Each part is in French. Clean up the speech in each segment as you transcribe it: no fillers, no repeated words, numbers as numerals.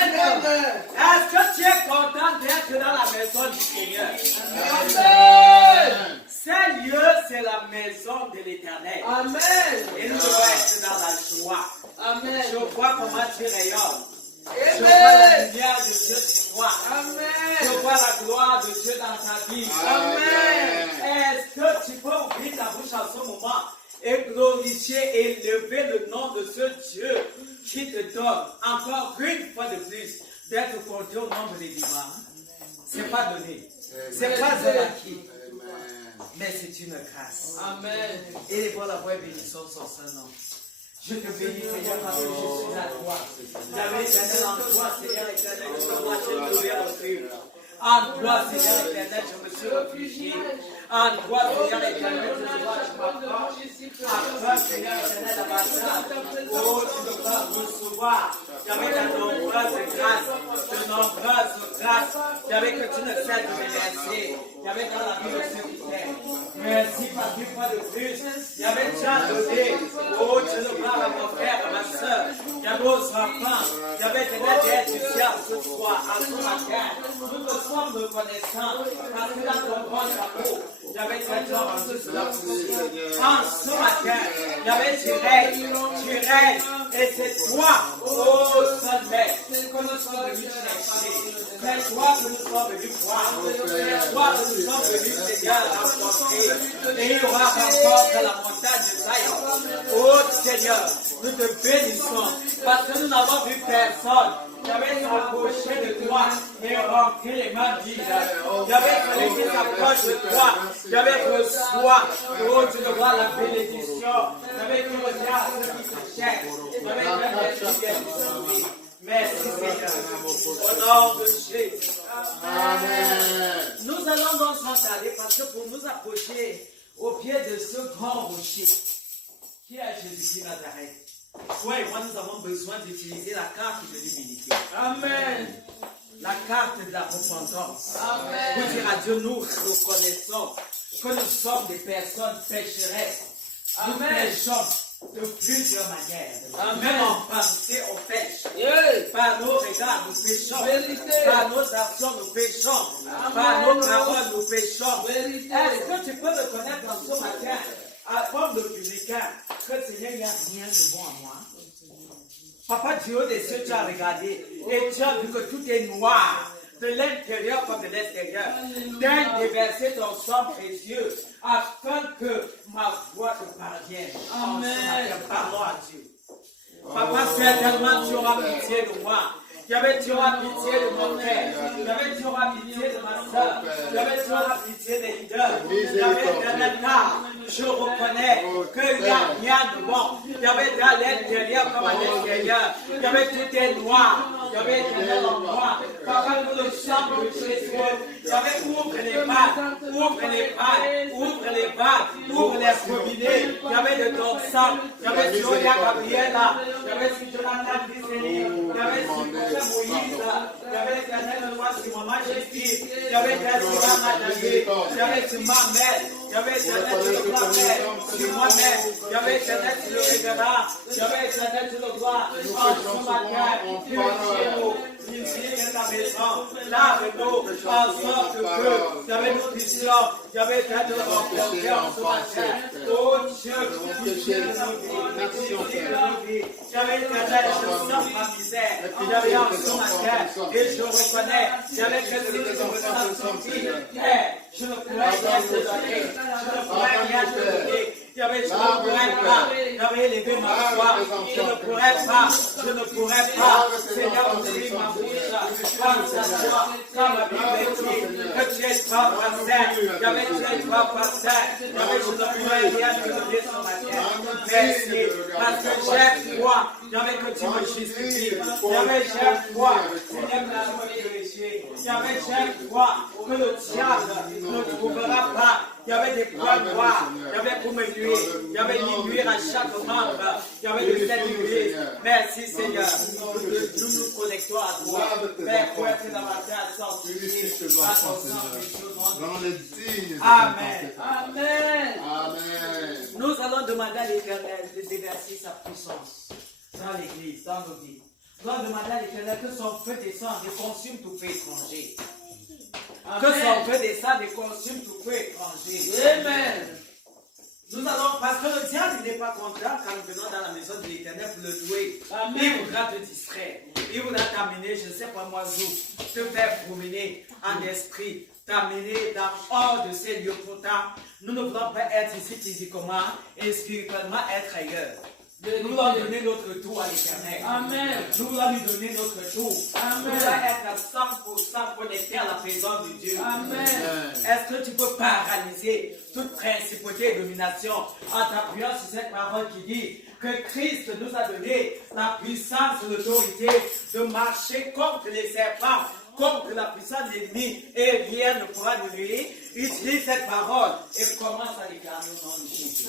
Est-ce que tu es content d'être dans la maison du Seigneur? Amen. Ce lieu, c'est la maison de l'Éternel. Amen. Et nous devons être dans la joie. Amen. Je vois comment tu rayonnes. Je vois Amen. la lumière de Dieu sur toi. Amen. Je vois la gloire de Dieu dans ta vie. Amen. Est-ce que tu peux ouvrir ta bouche en ce moment et glorifier et élever le nom de ce Dieu qui te donne encore une fois de plus d'être porté au nombre des divins? Ce n'est pas donné. Ce n'est pas un acquis. Mais c'est une grâce. Amen. Et voilà, voix bénissons son Saint-Nom. Je te bénis, Seigneur, parce que je suis à toi. J'avais éternel en toi, Seigneur éternel, je peux marcher de l'ouverture. En toi, Seigneur éternel, je me suis réfugié. En toi, Seigneur éternel, je dois m'apprendre. En toi, Seigneur éternel, la oh, tu devras recevoir. J'avais ta nombreuse grâce. J'avais que tu ne cesses de me laisser. J'avais dans la vie de ceux qui t'aiment. Merci parce qu'une fois de plus, j'avais déjà donné. Oh, tu le parles à mon frère, à ma soeur. J'avais aux enfants. J'avais déjà d'être ici à ce soir, à ce matin. Nous te sommes reconnaissants parce que dans ton bon amour, j'avais cette heure en ce matin, j'avais tu règnes, et c'est toi, oh Saint-Mère, que nous sommes venus chercher. C'est toi que nous sommes venus voir. C'est toi que nous sommes venus, Seigneur, rencontrer. Et il y aura encore dans la montagne de Zion. Oh Seigneur, nous te bénissons parce que nous n'avons vu personne. J'avais s'approché de toi et rempli les mains vides. J'avais celui qui s'approche de toi. J'avais reçoit, oh tu le vois, la bénédiction. J'avais qui regarde ceux qui te cherchent. J'avais même qui viennent te sauver. Merci Seigneur. Au nom de Jésus. Amen. Nous allons donc sans tarder parce que pour nous approcher au pied de ce grand rocher qui est Jésus-Christ Nazareth. Toi et moi, nous avons besoin d'utiliser la carte de l'humilité. Amen. La carte de la repentance. Amen. Pour dire à Dieu, nous reconnaissons que nous sommes des personnes pécheresses. Nous péchons de plusieurs manières. Amen. Même en pensée, on pêche. Yeah. Par nos regards, nous péchons. Vérité. Par nos actions, nous péchons. Amen. Par nos paroles, nous péchons. Est-ce que tu peux reconnaître dans ce matin, à forme de publicain, que Seigneur, il n'y a rien de bon à moi? Papa Dieu des cieux, tu as regardé et tu as vu que tout est noir, de l'intérieur comme de l'extérieur. T'as déversé ton sang précieux afin que ma voix te parvienne. Amen. Parlons à Dieu. Papa, certainement tu auras pitié de moi. Yahweh, tu auras pitié de mon frère. Yahweh, tu auras pitié de ma soeur. Yahweh, tu auras pitié des leaders. Yahweh, je reconnais qu'il n'y a rien de bon. Yahweh, à l'intérieur comme à l'extérieur. Yahweh, tout est noir. Yahweh, éternel en moi. Papa, pour le sang de Jésus. Yahweh, ouvre les vannes, ouvre les vannes, ouvre les vannes, ouvre les robinets. Yahweh, de ton sang. Yahweh, si Oya Gabriela. Yahweh, si Jonathan Bisseni. Yahweh, si Frère Moïse. Yahweh, éternel, moi, si maman Jésus. Yahweh, éternel, si maman Daniel. Yahweh, si ma mère. Yahweh, éternel, si le grand-père. Si moi-même. Yahweh, éternel, si le révérend. Yahweh, éternel, si le gloire. En ce matin, purifiez-nous. Purifiez ta maison. Lave-nous. En sorte que, Yahweh, nous puissions. Yahweh, éternel, rencontrer en ce matin. Oh Dieu, purifiez nos vies. Yahweh, éternel, je sens ma misère. Yahweh, en ce matin. Et je reconnais. Yahweh, que si je me sens sorti, je ne pourrais rien te donner. Je ne pourrais rien te donner. Yahweh, je ne pourrais pas. Yahweh, élever ma voix. Je ne pourrais pas. Je ne pourrais pas. Seigneur, ouvre ma bouche. Comme ça, comme la Bible dit, que tu es toi, Père. Yahweh, tu es toi, Père. Yahweh, je ne pourrais rien te donner ce matin. Merci. Parce que j'ai foi. Yahweh, que tu me justifies. Yahweh, j'ai foi. Seigneur, que tu me purifies. Yahweh, j'ai foi. Que le diable ne trouvera pas. Il y avait des points noirs, il y avait pour me nuire, il y avait une nuire à chaque membre, il y avait de cette nuire. Merci Seigneur, nous nous connectons à toi. Père, pour être dans ma terre sans souci, à ton sang, dans les dignes. Amen. Amen. Amen. Nous allons demander à l'Éternel de déverser sa puissance dans l'Église, dans nos vies. Nous allons demander à l'Éternel que son feu descende et consume tout feu étranger. Que son feu descende et consume tout feu étranger. Amen. Nous allons, parce que le diable n'est pas content quand nous venons dans la maison de l'Éternel pour le louer. Il voudra te distraire. Il voudra t'amener, je ne sais pas moi où, te faire promener en esprit, t'amener hors de ces lieux. Pourtant, nous ne voulons pas être ici physiquement et spirituellement être ailleurs. Nous voulons donner notre tour à l'Éternel. Amen. Nous voulons lui donner notre tour. Amen. Nous voulons être à 100% connectés à la présence de Dieu. Amen. Est-ce que tu peux paralyser toute principauté et domination en t'appuyant sur cette parole qui dit que Christ nous a donné la puissance et l'autorité de marcher contre les serpents, contre la puissance de l'ennemi, et rien ne pourra nous nuire. Utilise cette parole et commence à déclarer au nom de Jésus.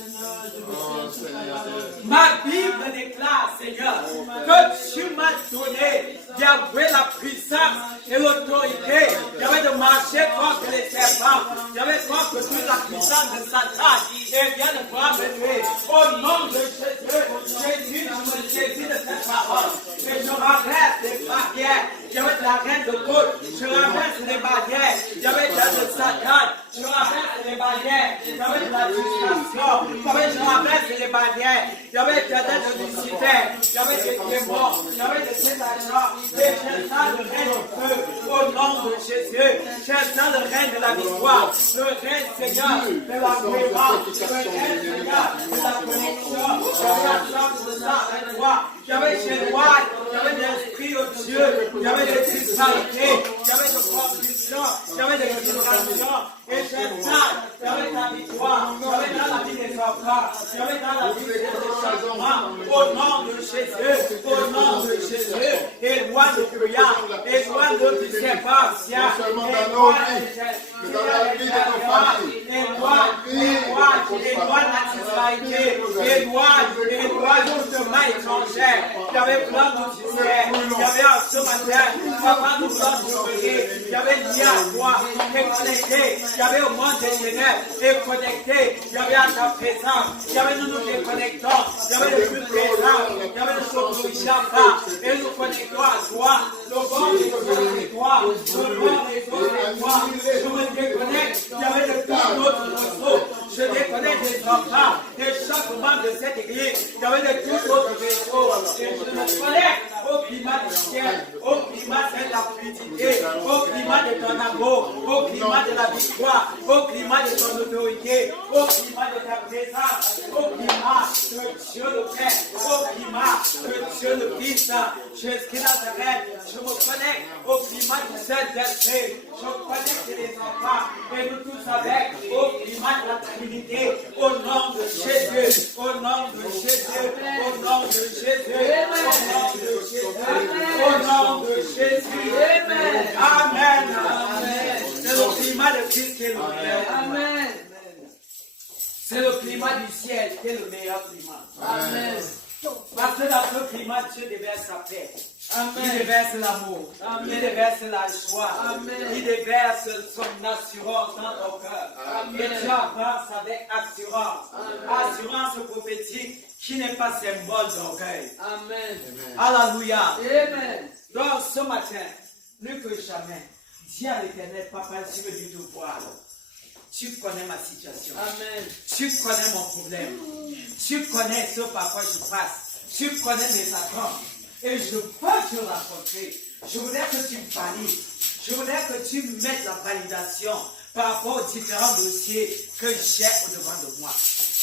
Ma Bible déclare, Seigneur, que tu m'as donné d'avouer la puissance et l'autorité. J'avais de marcher contre les serpents. J'avais contre toute la puissance de Satan. Et rien ne pourra me tuer. Au nom de Jésus, Jésus, je me saisis de cette parole. Et je renverse les barrières. J'avais de la reine de côte. Je renverse les barrières. J'avais de Satan. Je renverse les barrières. J'avais de la frustration. Je renverse les barrières. J'avais de Lucifer. J'avais des démons. J'avais de ces agents. Et je sens le règne du feu. Au nom de Jésus. Je sens le règne de la victoire. Le règne, Seigneur, de la gloire. Le règne, Seigneur, de la connexion. J'avais la chance de ça avec toi. J'avais chez moi. J'avais de l'esprit au Dieu. J'avais de disparités. J'avais de confusion. J'avais de frustration. Et je sens, j'avais ta victoire. J'avais dans la vie des enfants. J'avais dans la vie des changements. Au nom de Jésus. Au nom de Jésus. Éloigne le brouillard. Éloigne le serpent ancien. Éloigne la disparité. Éloigne toute main étrangère. Il y avait plein de discrets. Il y avait en ce matin, papa nous a trouvé. Il y avait lié à toi, et connecté. Il y avait au monde des ténèbres, et connecté. Il y avait à ta présence. Il y avait nous déconnectons. Il y avait le plus présent. Il y avait le chose qui chapa. Et nous connectons à toi. Le bon des choses de toi. Le bon des choses de toi. Je me déconnecte. Il y avait de tout autre réseau. Je déconnecte des enfants. Et chaque membre de cette église. Il y avait de tout autre réseau. Et je me connecte au climat du ciel, au climat de la fluidité, au climat de ton amour, au climat de la victoire, au climat de ton autorité, au climat de ta présence, au climat que Dieu le fait, au climat que Dieu le vit. Jésus-Christ, Jésus Nazareth, je me connecte au climat du Saint-Esprit. Je connecte les enfants et nous tous avec au climat de la Trinité. Au nom de Jésus, au nom de Jésus, au nom de Jésus, au nom de Jésus, au nom de Jésus. Amen. Amen. Amen. C'est le climat de Christ qui est le meilleur. Amen. C'est le climat du ciel qui est le meilleur climat. Amen. Parce que dans ce climat, Dieu déverse sa paix. Amen. Il déverse l'amour. Amen. Il déverse la joie. Amen. Il déverse son assurance dans ton cœur. Amen. Et tu avances avec assurance. Amen. Assurance prophétique qui n'est pas symbole d'orgueil. Amen. Alléluia. Amen. Donc ce matin, plus que jamais, dis à l'Éternel, Papa, je veux du tout voir. Tu connais ma situation. Amen. Tu connais mon problème. Tu connais ce par quoi je passe. Tu connais mes attentes. Et je veux te rencontrer. Je voudrais que tu valides. Je voudrais que tu mettes la validation par rapport aux différents dossiers que j'ai au-devant de moi.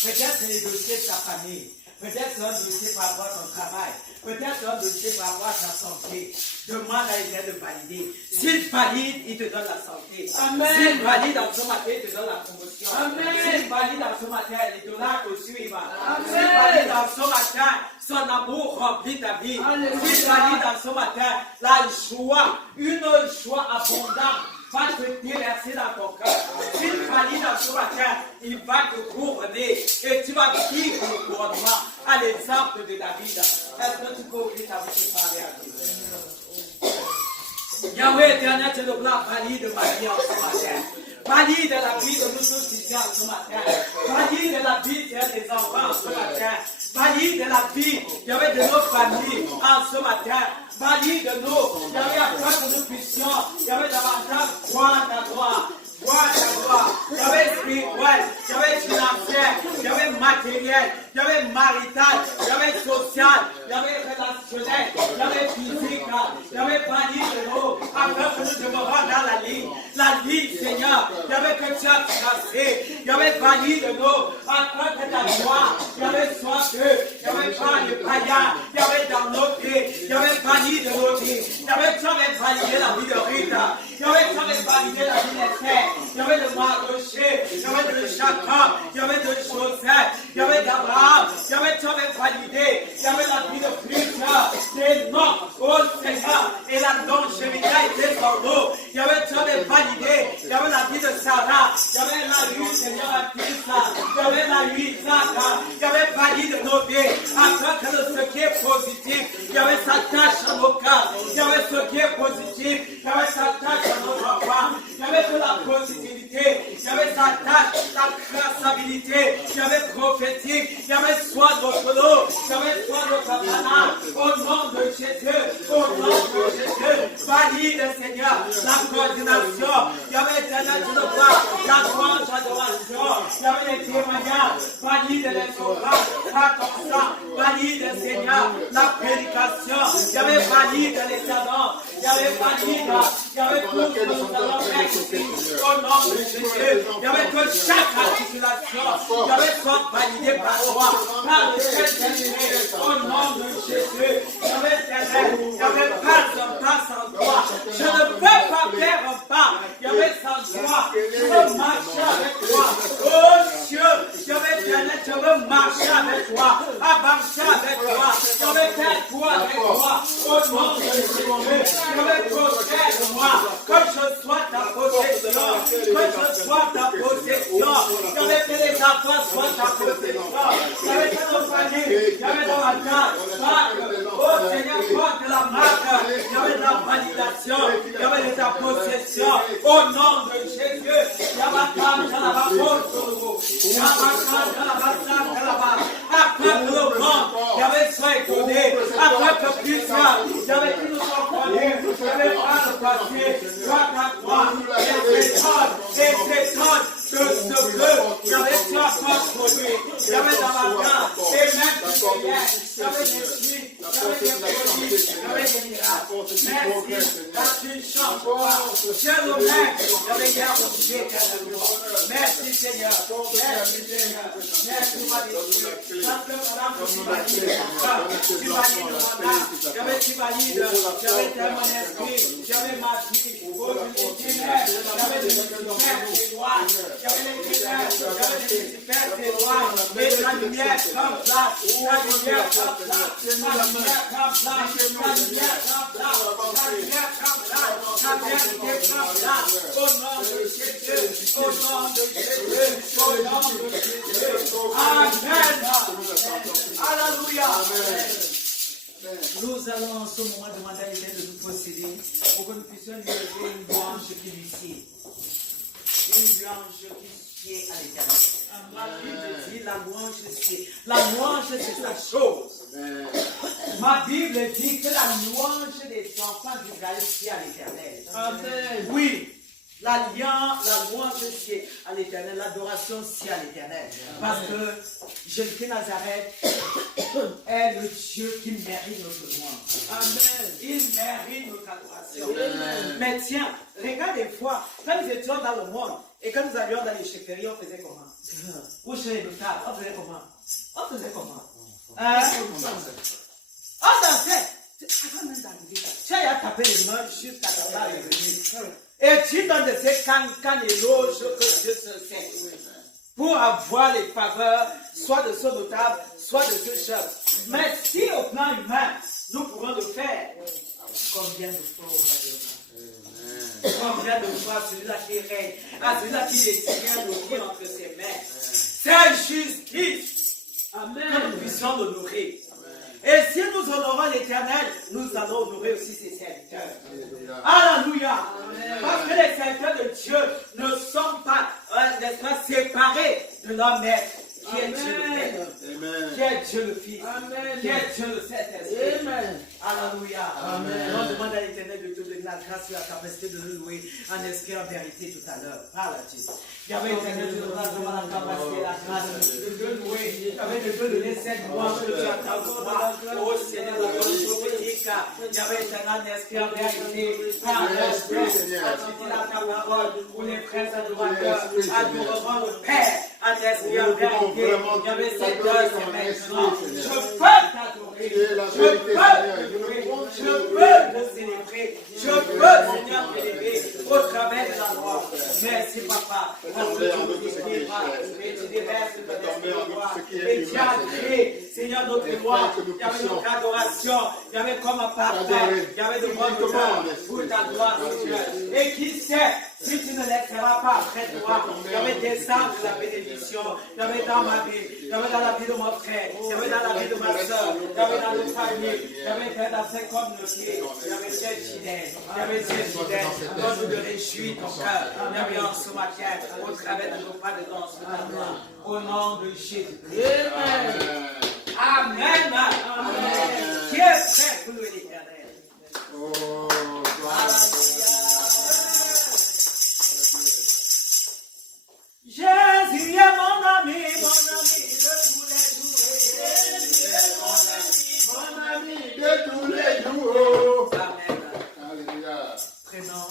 Peut-être c'est les dossiers de ta famille. Peut-être c'est un dossier par rapport à ton travail. Peut-être c'est un dossier par rapport à ta santé. Demande à l'Éternel de valider. S'il valide, il te donne la santé. Amen. S'il valide dans ce matin, il te donne la promotion. Amen. S'il valide dans ce matin, il te donne la suivre. S'il valide dans ce matin, son amour remplit ta vie. S'il valide dans ce matin, la joie, une joie abondante va te déverser dans ton cœur. S'il valide dans ce matin, il va te couronner et tu vas vivre le couronnement à l'exemple de David. Est-ce que tu peux ouvrir ta bouche et parler à Dieu? Yahweh éternel, tu es le blanc, valide ma vie en ce matin. Valide la vie de nous tous ici en ce matin. Valide la vie des enfants en ce matin. Valide la vie de nos familles en ce matin. Valide nous. Afin que nous puissions, davantage croire ta gloire. Voir ta gloire. Spirituel, financier, matériel, marital, social, relationnel, physique, valide nous. Afin que nous demeurons dans la ligne, Seigneur, que tu as tracé, valide nous. Afin que ta gloire, soit Dieu, pas de païens, dans nos vies, valide nos vies, tu avais validé la vie de Rita, tu avais validé la vie d'Esther. Il y avait de Mardoché, il y avait de Jacob, il y avait de Joseph, il y avait d'Abraham, il y avait tu avais validé, il y avait la vie de Christ, les noms, oh Seigneur, et la longévité était son nom. Il y avait tu avais validé, il y avait la vie de Sarah, il y avait la vie Seigneur à Christ, il y avait la vie Isaac, il y avait validé nos vies, afin que ce qui est positif, il y avait sa tâche à nos cœurs, il y avait ce qui est positif, il y avait sa tâche à nos enfants, il y avait de la positivité, il y avait sa tâche, la traçabilité, il y avait prophétique, il y avait soin de notre eau, il y avait soin de notre banane, au nom de Jésus, valide Seigneur, la coordination, il y avait la louange, adoration, il y avait les témoignages, valide les ouvrages, valide Seigneur, la prédication, il y avait valide les annonces, il y avait valide, il y avait tout ce que nous allons faire ici, au nom de Jésus, il y avait que chaque articulation, il y avait soit validé par toi, par le Saint-Esprit, au nom de Jésus, il y avait pas un pas sans toi, je ne peux pas faire un pas, il y avait sans toi, je veux marcher avec toi, oh Dieu, je veux marcher avec toi, avancer avec toi, je veux faire toi avec toi, au nom de Jésus, je veux protéger moi, que je sois ta possession, que je sois ta possession, que les enfants soient ta possession, que nos familles, que dans la carte, oh Seigneur, porte la marque, il y avait de la validation, il y avait de ta possession, au nom de Jésus, il y avait afin que le monde, il y avait soit étonné, afin que plusieurs, il y avait qui nous sont connus, il y avait pas le passé, toi ta croix, et s'étonne de ce que il y avait tu as pas produit, il y avait dans la carte, et même il y avait des suites, il y avait des produits, tu changes pas. Dieu nous-mêmes, j'avais garde au pied éternellement. Merci Seigneur. Merci Seigneur. Merci Dieu. Simplement, tu valides mon mandat. Tu valides mon esprit. J'avais ma vie. Oh, je l'ai dit, j'avais des super tes lois. J'avais des super tes lois. Et la lumière comme ça. La lumière comme ça. La lumière comme ça. La lumière comme ça. La lumière comme ça. La vérité comme ça. Au nom de Jésus. Au nom de Jésus. Au nom de Jésus. Amen. Alléluia. Nous allons en ce moment demander à l'Éternel de nous posséder pour que nous puissions lui lever une louange qui lui sied. Une louange qui sied à l'Éternel. La Bible dit la louange sied. La louange c'est la chose. Ma Bible dit que la louange des enfants d'Israël sied à l'Éternel. Amen. Oui. La louange sied à l'Éternel, l'adoration sied à l'Éternel. Parce que Jésus de Nazareth est le Dieu qui mérite notre louange. Amen. Il mérite notre adoration. Amen. Mais tiens, regarde des fois, quand nous étions dans le monde et quand nous allions dans les chefferies, on faisait comment? Ou chez les notables, on faisait comment? On faisait comment? On dansait. Avant même d'arriver, tu as tapé les mains jusqu'à ta barre est venue. Et tu donnes de ces cannes éloges que Dieu se sait. Pour avoir les faveurs, soit de ce notable, soit de ce chef. Mais si au plan humain, nous pouvons le faire, combien de fois au Dieu? Combien de fois celui-là qui règne, celui-là qui détient le pied entre ses mains. C'est justice. Amen. Que nous puissions l'honorer. Et si nous honorons l'Éternel, nous allons honorer aussi ses serviteurs. Alléluia. Parce que les serviteurs de Dieu ne sont pas, n'est-ce pas, séparés de leur maître, qui est Dieu le Père, qui est Dieu le Fils, qui est Dieu le Saint-Esprit. Alléluia. On demande à l'Éternel de te donner la grâce et la capacité de nous louer en esprit en vérité tout à l'heure. Parle à Dieu. Il y avait l'Éternel de la capacité et la grâce de te louer. Il y avait de te donner cette louange que tu attends de toi. Oh Seigneur, la louange prophétique. Il y avait l'Éternel en esprit en vérité. Par l'esprit, tu dis la ta parole où les frères adorateurs adoreront le Père en esprit en vérité. Il y avait cette heure, c'est maintenant. Je peux t'adorer. Je peux t'adorer. Je peux te célébrer. Je peux, Seigneur, t'élever au travers de la loi. Merci, Papa. Parce que tu nous délivres et tu déverses ton loi. Et tu as créé, Seigneur, notre loi. Il y avait notre adoration. Il y avait comme un parfait. Il y avait de bonnes cœurs pour ta gloire, Seigneur. Et qui sait, si tu ne laisseras pas après toi, il y avait des arbres de la bénédiction. Il y avait dans ma vie. Il y avait dans la vie de mon frère. Il y avait dans la vie de ma soeur. Il y avait dans nos familles. Il y avait dans cette communauté. Il y avait des fidèles. Il y avait des fidèles. Donc nous te réjouis ton cœur. Il y avait en ce matin, au travers de nos pas de danse, au nom de Jésus-Christ. Amen. Amen. Qui est prêt pour louer l'Éternel? Oh, Jésus est mon ami de tous les jours. Jésus est mon ami de tous les jours. Amen. Alléluia. Prénom.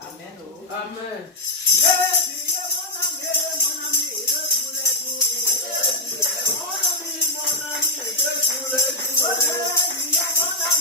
Amen. Amen. Jésus est mon ami de tous les jours. Jésus est mon ami de tous les jours. Jésus est mon ami.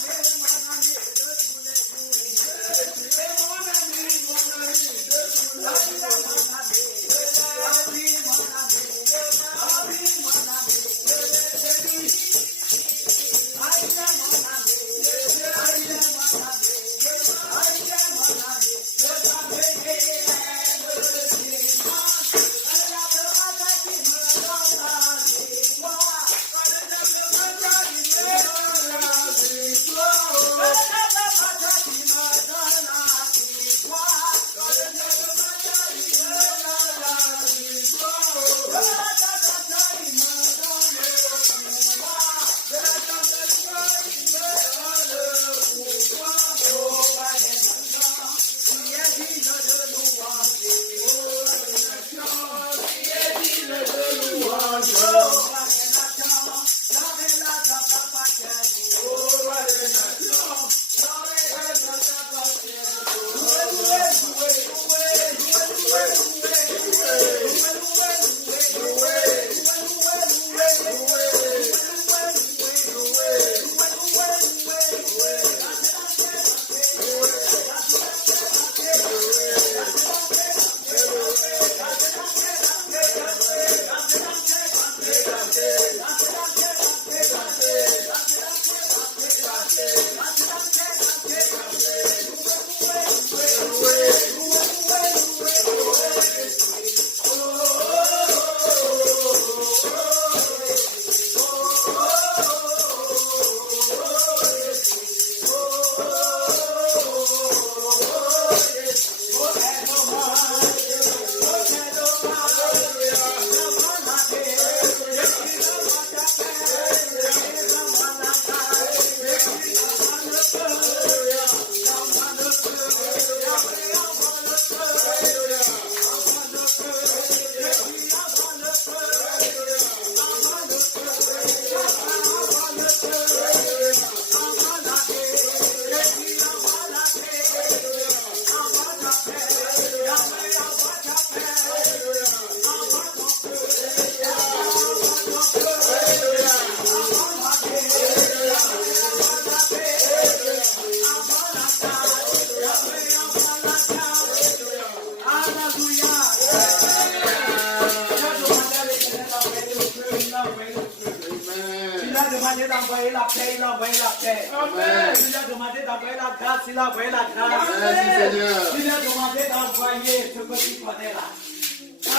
a envoyé la paix, il a envoyé la paix. Amen. Tu lui as demandé d'envoyer la grâce, il a envoyé la grâce. Merci Seigneur. Tu lui as demandé d'envoyer ce que tu connais là.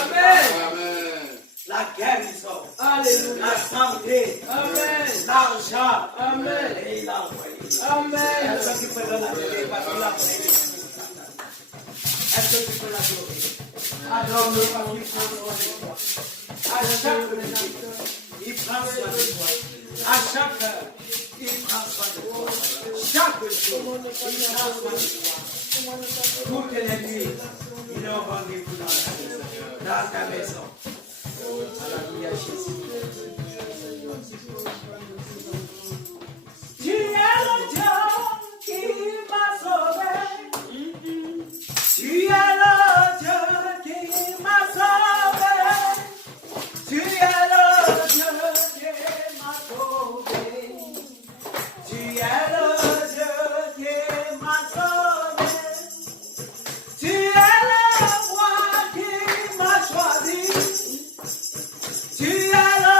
Amen. Amen. La guérison, Alléluia. la santé, Amen. l'argent. Amen. Et il a envoyé. Amen. Est-ce que tu peux le l'adorer parce qu'il a envoyé? Est-ce que tu peux l'adorer? Adore-le parce qu'il prend soin de toi. À chaque minute, il prend soin de toi. À chaque heure, il prend soin de toi. Chaque jour, il prend soin de toi. Toutes les nuits, il est au rendez-vous dans ta maison. Alléluia, Jésus. Tu es le Dieu qui m'a sauvé. Tu es le Dieu qui m'a sauvé. Tu es le Dieu qui m'a sauvé. Tu es le Dieu qui m'a sauvé. Tu es le roi qui m'a choisi. Tu es le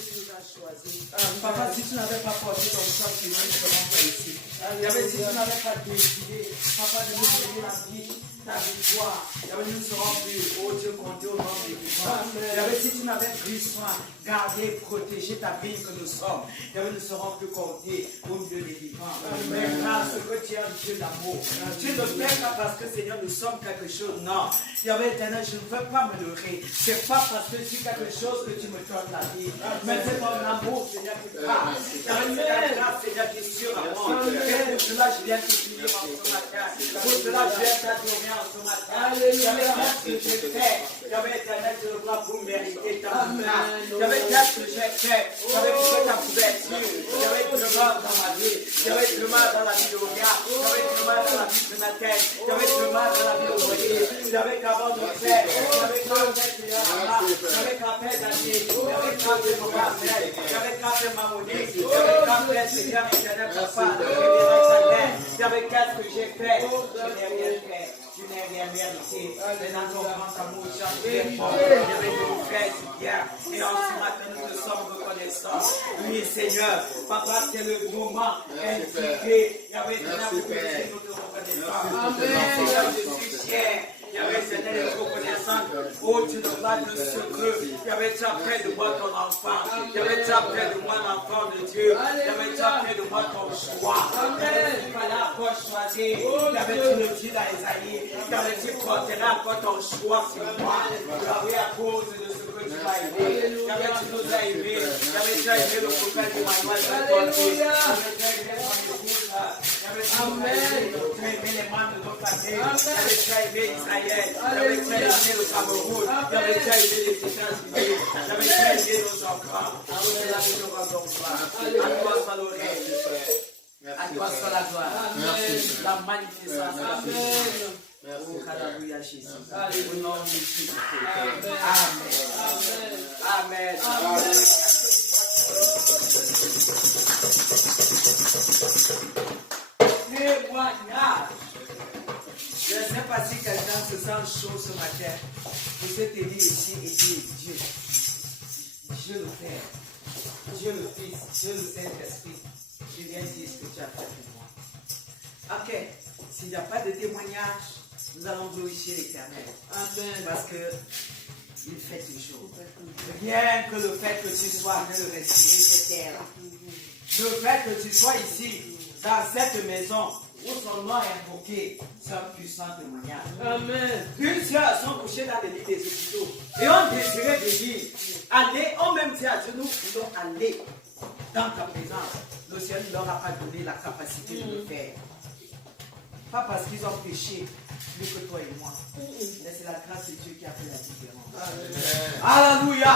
tu nous as choisis. Papa, si tu n'avais pas porté ton sang sur nous, nous ne serions pas ici. Si tu n'avais pas décidé, Papa, de nous donner la vie, ta victoire, nous ne serons plus, oh Dieu, compter au nom des vivants. Si tu n'avais pris soin, garder, protéger ta vie que nous sommes, nous ne serons plus comptés au milieu des vivants. Mais grâce que tu es un Dieu d'amour, tu ne fais pas parce que Seigneur, nous sommes quelque chose. Non. Éternel, je ne veux pas me leurrer. Ce n'est pas parce que je suis quelque chose que tu me donnes la vie. Mais c'est ton amour, Seigneur, qui parle. C'est ta grâce, Seigneur, qui est sur moi. Pour cela, je viens te prier en ce matin. Pour cela, je viens t'adorer en ce matin. Qu'est-ce que j'ai fait? Éternel, je le vois pour mériter ta grâce. Qu'est-ce que j'ai fait? Pour ta couverture. Le mal dans ma vie. Le mal dans la vie de Oga. Le mal dans la vie de ma tête. Le mal dans la vie de Moïse. J'avais qu'avant de faire, j'avais qu'à faire, j'avais qu'à faire d'année, j'avais qu'à faire mon parcelle, j'avais qu'à faire ma monnaie, j'avais qu'à faire Seigneur éternel papa, j'avais qu'est-ce que j'ai fait, je n'ai rien fait, je n'ai rien mérité, mais dans ton grand amour, tu as fait fort, j'avais de nous faire du bien, et en ce matin nous te sommes reconnaissants. Oui Seigneur, papa c'est le moment indiqué, il y avait de la reconnaissance, nous te reconnaissons. Seigneur, je suis fier. Il y avait certaines reconnaissances. Oh, tu nous parles de ce que. Il y avait déjà près de moi ton enfant. Il y avait déjà près de moi l'enfant de Dieu. Il y avait déjà près de moi ton choix. Il fallait encore choisir. Il y avait tu le dit dans Isaïe. Il y avait tu porterais encore ton choix sur moi. Il y à cause de ce que tu m'as aimé. Il y avait tu nous as aimé. Il y avait déjà aimé le prophète Emmanuel. Il y avait déjà aimé mon épouse. Il y avait déjà aimé les membres de nos familles. Il y avait déjà aimé Israël. Il avait déjà aimé le Cameroun. Il avait déjà aimé les États-Unis. Il avait déjà aimé nos enfants. Alors c'est là que nous rendons gloire. À toi soit l'honneur. À toi soit la gloire. La magnificence. Amen. Oh, Alléluia Jésus. Au nom de Jésus. Amen. Amen. Amen. Témoignage. Je ne sais pas si quelqu'un se sent chaud ce matin. Vous êtes élu ici et dire Dieu. Dieu le Père, Dieu le Fils, Dieu le Saint-Esprit. Je viens dire ce que tu as fait pour moi. Ok, s'il n'y a pas de témoignage, nous allons glorifier l'Éternel. Amen. Parce que il fait toujours. Rien que le fait que tu sois en train de respirer cette terre. Le fait que tu sois ici, dans cette maison, où son nom est invoqué, c'est un puissant témoignage. Amen. Plusieurs sont couchés dans les lits des hôpitaux et ont désiré de dire, allez, ont même dit à Dieu, nous voulons aller dans ta présence. Le Seigneur ne leur a pas donné la capacité de le faire. Pas parce qu'ils ont péché, plus que toi et moi. Mais c'est la grâce de Dieu qui a fait la différence. Amen. Alléluia.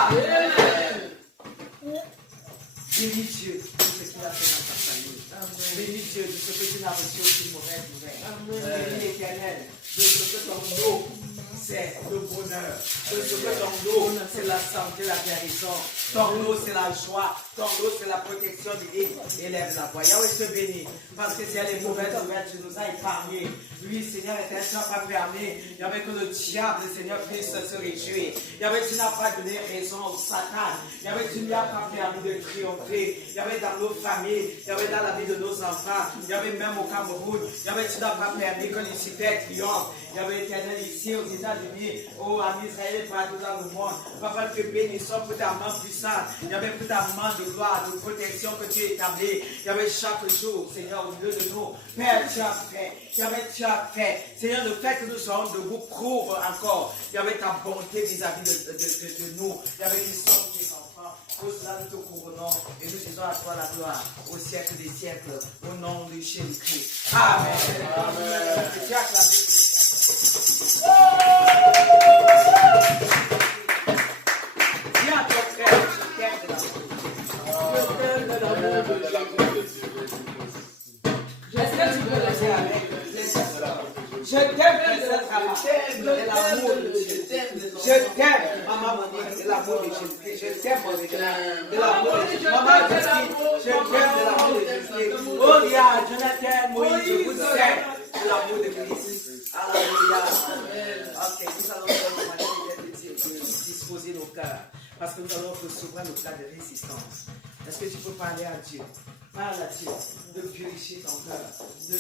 Bénis Dieu pour ce qu'il a fait dans ta famille. Bénis Dieu de ce que tu n'as reçu aucune mauvaise nouvelle. Bénis l'Éternel de ce que ton eau, c'est le bonheur. De ce que ton eau, c'est la santé, la guérison. Ton eau, c'est la joie. Ton eau, c'est la protection de l'île. Élève la voix. Yahweh te bénit. Parce que si elle est mauvaise nouvelle, tu nous as épargnés. Oui, Seigneur, éternel, tu n'as pas permis. Il y avait que le diable, Seigneur, puisse se réjouir. Il y avait, tu n'as pas donné raison au Satan. Il y avait, tu n'as pas permis de triompher. Il y avait dans nos familles. Il y avait dans la vie de nos enfants. Il y avait même au Cameroun. Il y avait, tu n'as pas permis que Lucifer triomphe. Il y avait éternel ici aux États-Unis, en Israël, partout dans le monde. Papa, te bénissons pour ta main puissante. Il y avait pour ta main de gloire, de protection que tu établis. Il y avait chaque jour, Seigneur, au milieu de nous. Père, tu as fait. Il y avait, tu as fait. Seigneur, le fait que nous soyons debout prouve encore. Il y avait ta bonté vis-à-vis de nous. Il y avait une sorte tes enfants. Pour cela, nous te couronnons et nous disons à toi la gloire au siècle des siècles, au nom de Jésus-Christ. Amen. Amen. Et tu as acclamé pour le Viens à ton frère, je t'aime de l'amour de Jésus. Est-ce que tu peux le dire avec je t'aime de l'amour de Dieu. Je t'aime, maman Monique, de l'amour de Jésus. Je t'aime, mon Dieu, de l'amour de Jésus. Maman Christine, je t'aime de l'amour de Jésus. Oh, Lia, Jonathan, Moïse, je vous aime de l'amour de Christ. Alléluia. Ok, nous allons disposer nos cœurs. Parce que nous allons recevoir le plat de résistance. Est-ce que tu peux parler à Dieu? Parle à Dieu de purifier ton cœur, de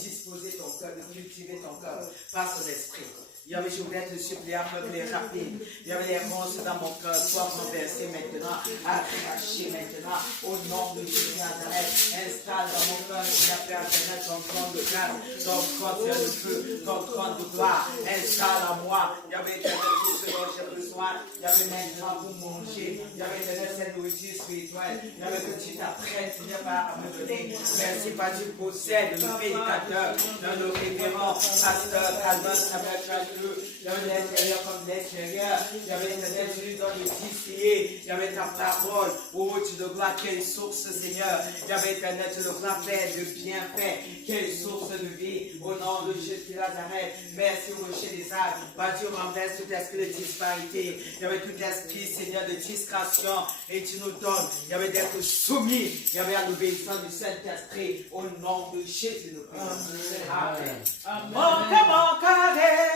disposer ton cœur, de cultiver ton cœur par son esprit. Je voudrais te supplier à me les rapide. Il y avait les ronces dans mon cœur, soit renversé maintenant, arraché maintenant, au nom de Jésus Nazareth. Installe dans mon cœur, mon Père éternel, ton trône de grâce, ton trône de feu, ton trône de gloire. Installe en moi. Il y avait tout ce dont j'ai besoin. Il y avait maintenant pour manger. Il y avait cette nourriture spirituelle. Il y avait que tu t'apprêtes, Seigneur, à me donner. Merci, Père, tu possèdes le prédicateur, le révérend, pasteur, Calvin, Samuel, il y avait l'intérieur comme l'extérieur. Il y avait l'intérieur dans le distillé. Il y avait ta parole. Oh, tu de gloire, quelle source, Seigneur. Il y avait éternel, tu de gloire, Père, de bienfait. Quelle source de vie. Au nom de Jésus de Nazareth. Merci, rocher des âges. Bah, tu remplaces tout esprit de disparité. Il y avait tout esprit, Seigneur, de discrétion. Et tu nous donnes. Il y avait d'être soumis. Il y avait à l'obéissance du Saint-Esprit. Au nom de Jésus, nous prions. Amen. Amen. Mon carré.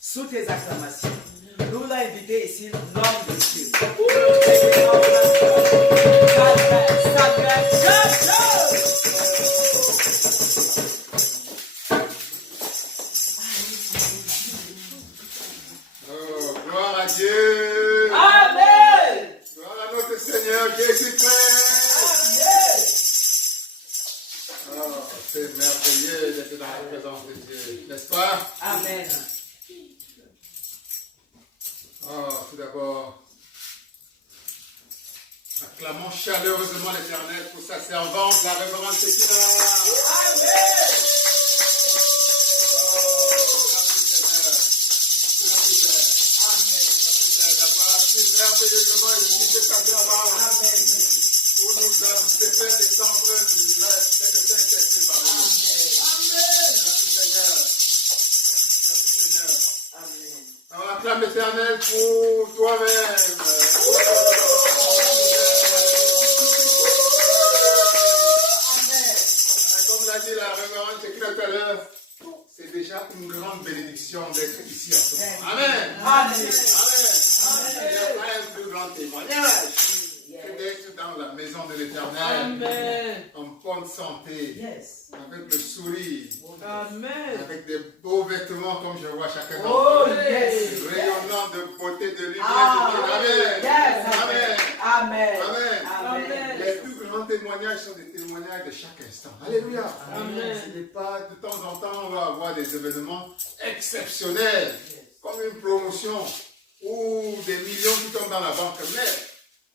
Sous tes acclamations. Nous l'avons invité ici, l'homme de Dieu. Oh, gloire à Dieu. Amen. Gloire à notre Seigneur Jésus-Christ. Oh, c'est merveilleux d'être dans la présence de Dieu, n'est-ce pas? Amen. Oh, tout d'abord, acclamons chaleureusement l'Éternel pour sa servante, la révérende Séquina. Amen. Oh, merci Seigneur. Merci Père. Amen. Merci Père d'avoir si merveilleusement utilisé ta servante. Amen. Pour nous faire descendre le Saint-Esprit par nous. Amen. Merci Seigneur. Merci Seigneur. Amen. On acclame l'Éternel pour toi-même. Comme l'a dit la révérende Séquina tout à l'heure, c'est déjà une grande bénédiction d'être ici en ce moment. Amen. Amen. Amen. Il n'y a pas un plus grand témoignage que d'être dans la maison de l'Éternel. Amen. En bonne santé. Yes. Avec le sourire. Amen. Avec des beaux vêtements comme je vois chacun Oh, d'entre yes. vous. Rayonnant de beauté, de lumière. Amen. Yes. Amen. Amen. Amen. Amen. Les plus grands témoignages sont des témoignages de chaque instant. Alléluia. Amen. Ce n'est pas de temps en temps, on va avoir des événements exceptionnels, comme une promotion ou des millions qui tombent dans la banque. Mais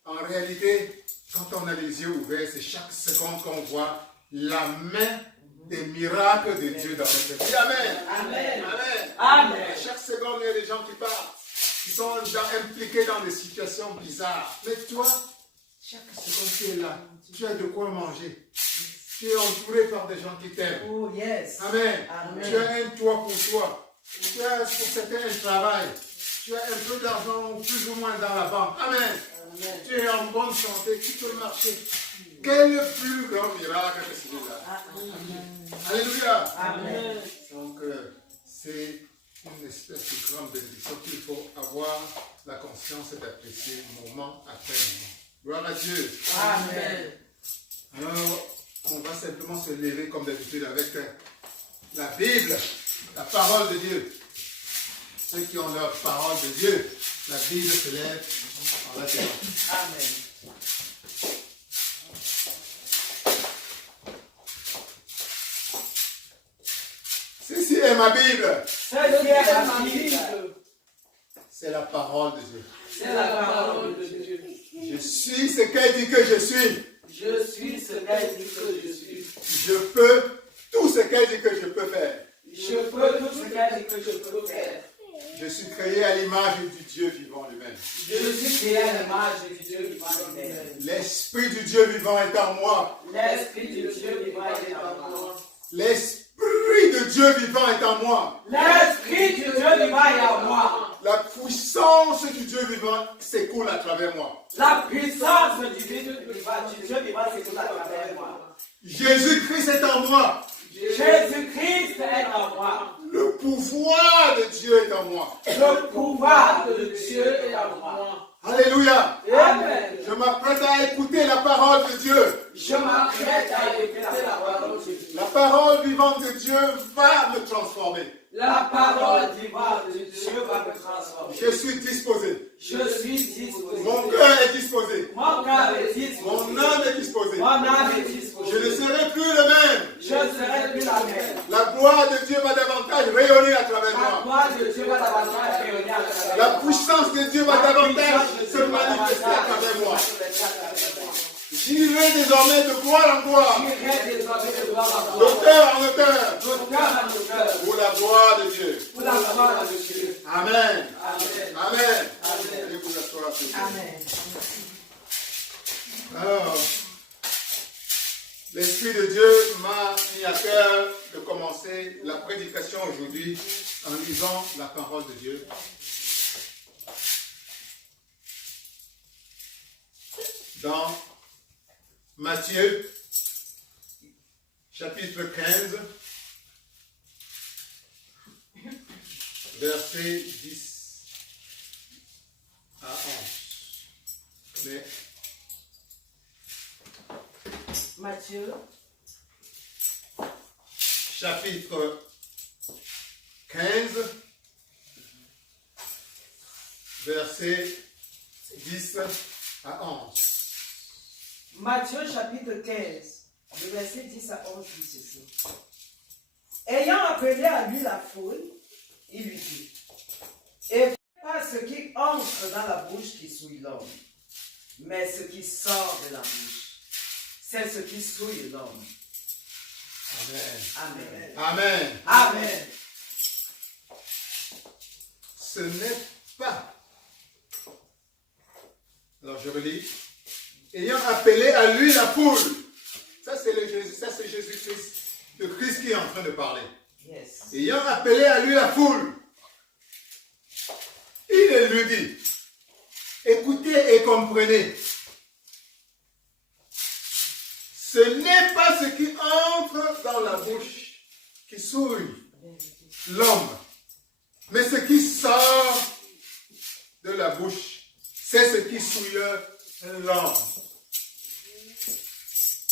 en réalité, quand on a les yeux ouverts, c'est chaque seconde qu'on voit la main des miracles de Dieu dans notre vie. Amen. Amen. Amen. Amen. Chaque seconde, il y a des gens qui partent, qui sont impliqués dans des situations bizarres. Mais toi, chaque seconde, tu es là. Tu as de quoi manger. Tu es entouré par des gens qui t'aiment. Oh, yes. Amen. Amen. Tu as un toit pour toi. Tu as pour certains un travail. Tu as un peu d'argent, plus ou moins dans la banque. Amen. Amen. Tu es en bonne santé, tu peux marcher. Quel plus grand miracle que celui-là. Alléluia. Amen. Donc, c'est une espèce de grande bénédiction qu'il faut avoir la conscience d'apprécier moment après moment. Gloire à Dieu. Amen. Alors, on va simplement se lever comme d'habitude avec la Bible, la parole de Dieu. Ceux qui ont leur parole de Dieu, la Bible se lève en latérant. Amen. Ceci est ma Bible. C'est la parole de Dieu. C'est la parole de Dieu. Je suis ce qu'elle dit que je suis. Je suis ce qu'elle dit que je suis. Je peux tout ce qu'elle dit que je peux faire. Je peux tout ce qu'elle dit que je peux faire. Je suis créé à l'image du Dieu vivant lui-même. Je suis créé à l'image du Dieu vivant lui-même. L'Esprit du Dieu vivant est en moi. L'Esprit du Dieu vivant est en moi. L'Esprit de Dieu vivant est en moi. L'Esprit du Dieu vivant est en moi. La puissance du Dieu vivant s'écoule à travers moi. La puissance du Dieu vivant s'écoule à travers moi. Jésus-Christ est en moi. Jésus-Christ est en moi. Le pouvoir de Dieu est en moi. Le pouvoir de Dieu est en moi. Alléluia. Amen. Je m'apprête à écouter la parole de Dieu. Je m'apprête à écouter la parole de Dieu. La parole vivante de Dieu va me transformer. La parole vivante de Dieu va me transformer. Je suis disposé. Je suis disposé. Mon cœur est disposé. Mon cœur est disposé. Mon âme est disposée. Mon âme est disposée. Je ne serai plus le même. Je ne serai plus la même. La gloire de Dieu va davantage rayonner à travers La moi. gloire de Dieu va davantage rayonner à travers La moi. puissance de Dieu va davantage se manifester à travers moi. J'irai désormais de gloire en gloire, J'irai désormais de gloire en gloire, d'auteur en auteur, d'auteur en auteur, pour la gloire de Dieu. pour la gloire de Dieu. Amen. Amen. Amen. Amen. Allez vous asseoir, s'il vous plaît. Amen. Alors, l'Esprit de Dieu m'a mis à cœur de commencer la prédication aujourd'hui en lisant la parole de Dieu. Dans Matthieu, chapitre 15, versets 10 à 11. Mais Matthieu, chapitre 15, versets 10 à 11. Matthieu chapitre 15, le verset 10 à 11 dit ceci. Ayant appelé à lui la foule, il lui dit, et pas ce qui entre dans la bouche qui souille l'homme, mais ce qui sort de la bouche, c'est ce qui souille l'homme. Amen. Amen. Amen. Amen. Ce n'est pas. Alors je relis. Ayant appelé à lui la foule. Ça c'est Jésus-Christ. Le Christ qui est en train de parler. Yes. Ayant appelé à lui la foule. Il lui dit, écoutez et comprenez. Ce n'est pas ce qui entre dans la bouche qui souille l'homme, mais ce qui sort de la bouche, c'est ce qui souille l'homme.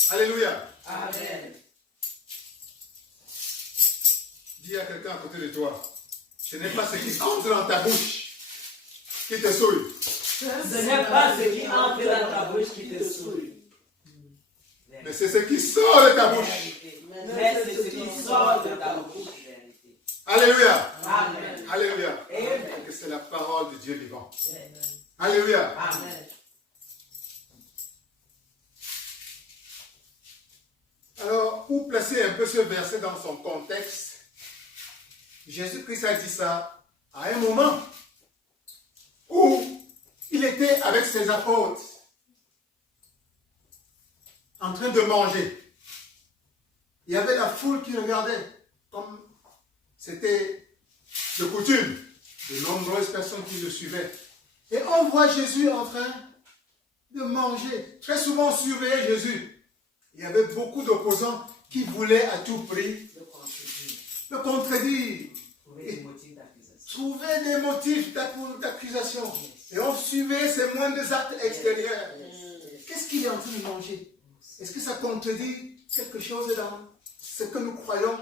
Alléluia. Amen. Dis à quelqu'un à côté de toi, ce n'est pas ce qui entre dans ta bouche qui te souille. Ce n'est pas ce qui entre dans ta bouche qui te souille, Mais c'est ce qui sort de ta bouche. mais c'est ce qui sort de ta bouche. Alléluia. Amen. Alléluia. Amen. Que c'est la parole de Dieu vivant. Alléluia. Amen. Alors, pour placer un peu ce verset dans son contexte, Jésus-Christ a dit ça à un moment où il était avec ses apôtres en train de manger. Il y avait la foule qui regardait, comme c'était de coutume, de nombreuses personnes qui le suivaient. Et on voit Jésus en train de manger. Très souvent, on surveillait Jésus. Il y avait beaucoup d'opposants qui voulaient à tout prix le contredire. Trouver des motifs d'accusation. Et on suivait ses moindres actes extérieurs. Qu'est-ce qu'il est en train de manger? Est-ce que ça contredit quelque chose dans ce que nous croyons,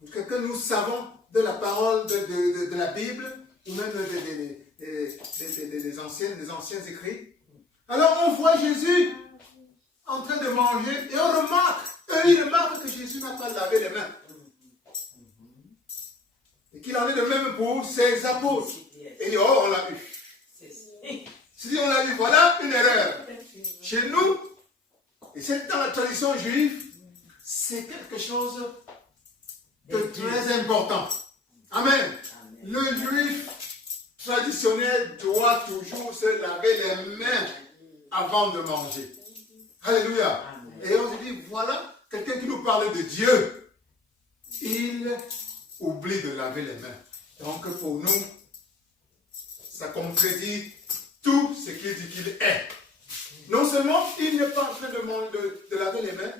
ou ce que nous savons de la parole de la Bible, ou même des anciens écrits? Alors on voit Jésus en train de manger, et on remarque, il remarque que Jésus n'a pas lavé les mains. Et qu'il en est de même pour ses apôtres. Et il dit, oh, on l'a eu. Si on l'a eu, voilà une erreur. Chez nous, et c'est dans la tradition juive, c'est quelque chose C'est très important. Amen. Le juif traditionnel doit toujours se laver les mains avant de manger. Alléluia. Et on se dit, voilà, quelqu'un qui nous parle de Dieu, il oublie de laver les mains. Donc pour nous, ça concrétise tout ce qu'il dit qu'il est. Non seulement il n'est pas en train de laver les mains,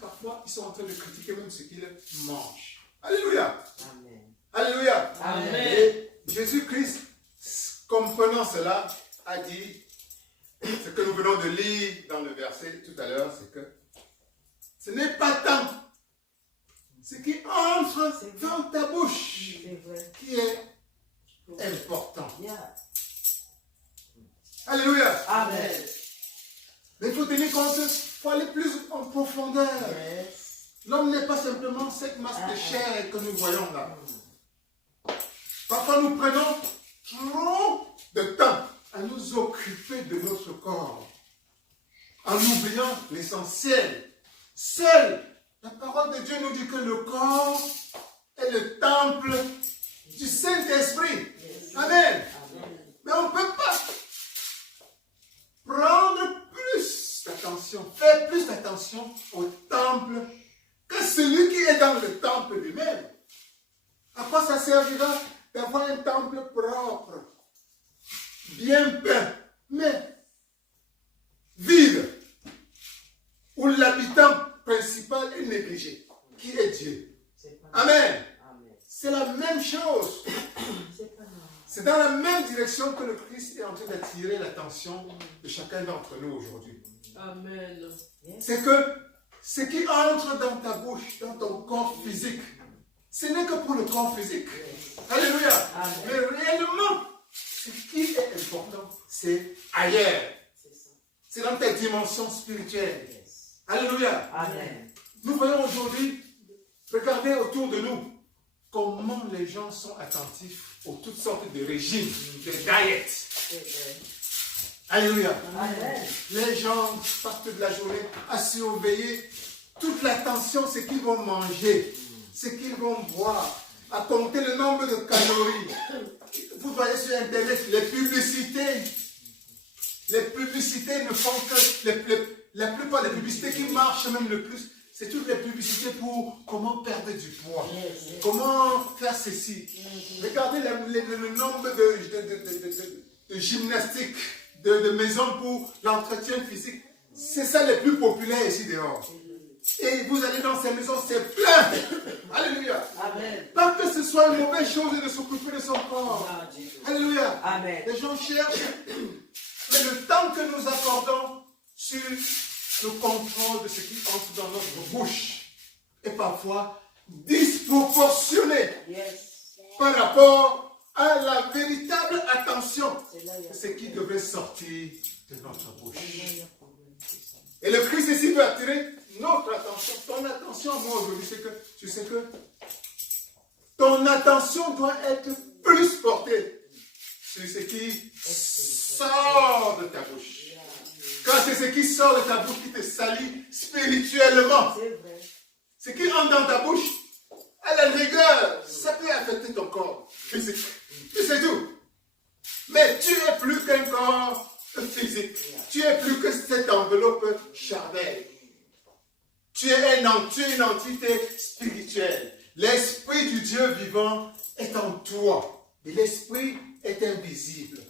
parfois ils sont en train de critiquer même ce qu'ils mangent. Alléluia. Amen. Alléluia. Amen. Et Jésus-Christ, comprenant cela, a dit, ce que nous venons de lire dans le verset tout à l'heure, c'est que ce n'est pas tant ce qui entre dans ta bouche qui est important. Alléluia. Amen. Mais il faut tenir compte, il faut aller plus en profondeur. L'homme n'est pas simplement cette masse de chair que nous voyons là. Parfois nous prenons trop de temps à nous occuper de notre corps, en oubliant l'essentiel. Seule la parole de Dieu nous dit que le corps est le temple du Saint-Esprit. Amen. Mais on ne peut pas prendre plus d'attention, faire plus d'attention au temple que celui qui est dans le temple lui-même. À quoi ça servira d'avoir un temple propre, bien peint, mais vide, où l'habitant principal est négligé, qui est Dieu. Amen. C'est la même chose. C'est dans la même direction que le Christ est en train d'attirer l'attention de chacun d'entre nous aujourd'hui. Amen. C'est que ce qui entre dans ta bouche, dans ton corps physique, ce n'est que pour le corps physique. Alléluia. Mais réellement, ce qui est important, c'est ailleurs. C'est dans ta dimension spirituelle. Alléluia. Amen. Nous voyons aujourd'hui, regardez autour de nous, comment les gens sont attentifs aux toutes sortes de régimes, de diets. Alléluia. Amen. Les gens partent de la journée à surveiller toute l'attention, ce qu'ils vont manger, ce qu'ils vont boire, à compter le nombre de calories. Vous voyez sur Internet, les publicités ne font que... La plupart des publicités qui marchent même le plus, c'est toutes les publicités pour comment perdre du poids, comment faire ceci. Regardez le nombre de gymnastiques, de maisons pour l'entretien physique. C'est ça les plus populaires ici dehors. Et vous allez dans ces maisons, c'est plein. Alléluia. Amen. Pas que ce soit une mauvaise chose de s'occuper de son corps. Alléluia. Amen. Les gens cherchent, mais le temps que nous accordons sur le contrôle de ce qui entre dans notre bouche est parfois disproportionné par rapport à la véritable attention de ce qui devrait sortir de notre bouche. Et le Christ ici veut attirer notre attention, ton attention à moi aujourd'hui, c'est que tu sais que ton attention doit être plus portée sur ce qui sort de ta bouche. Quand c'est ce qui sort de ta bouche qui te salit spirituellement, ce qui entre dans ta bouche, à la rigueur, ça peut affecter ton corps physique. Et c'est tout. Mais tu es plus qu'un corps physique. Tu es plus que cette enveloppe charnelle. Tu es une entité spirituelle. L'esprit du Dieu vivant est en toi. Et l'esprit est invisible.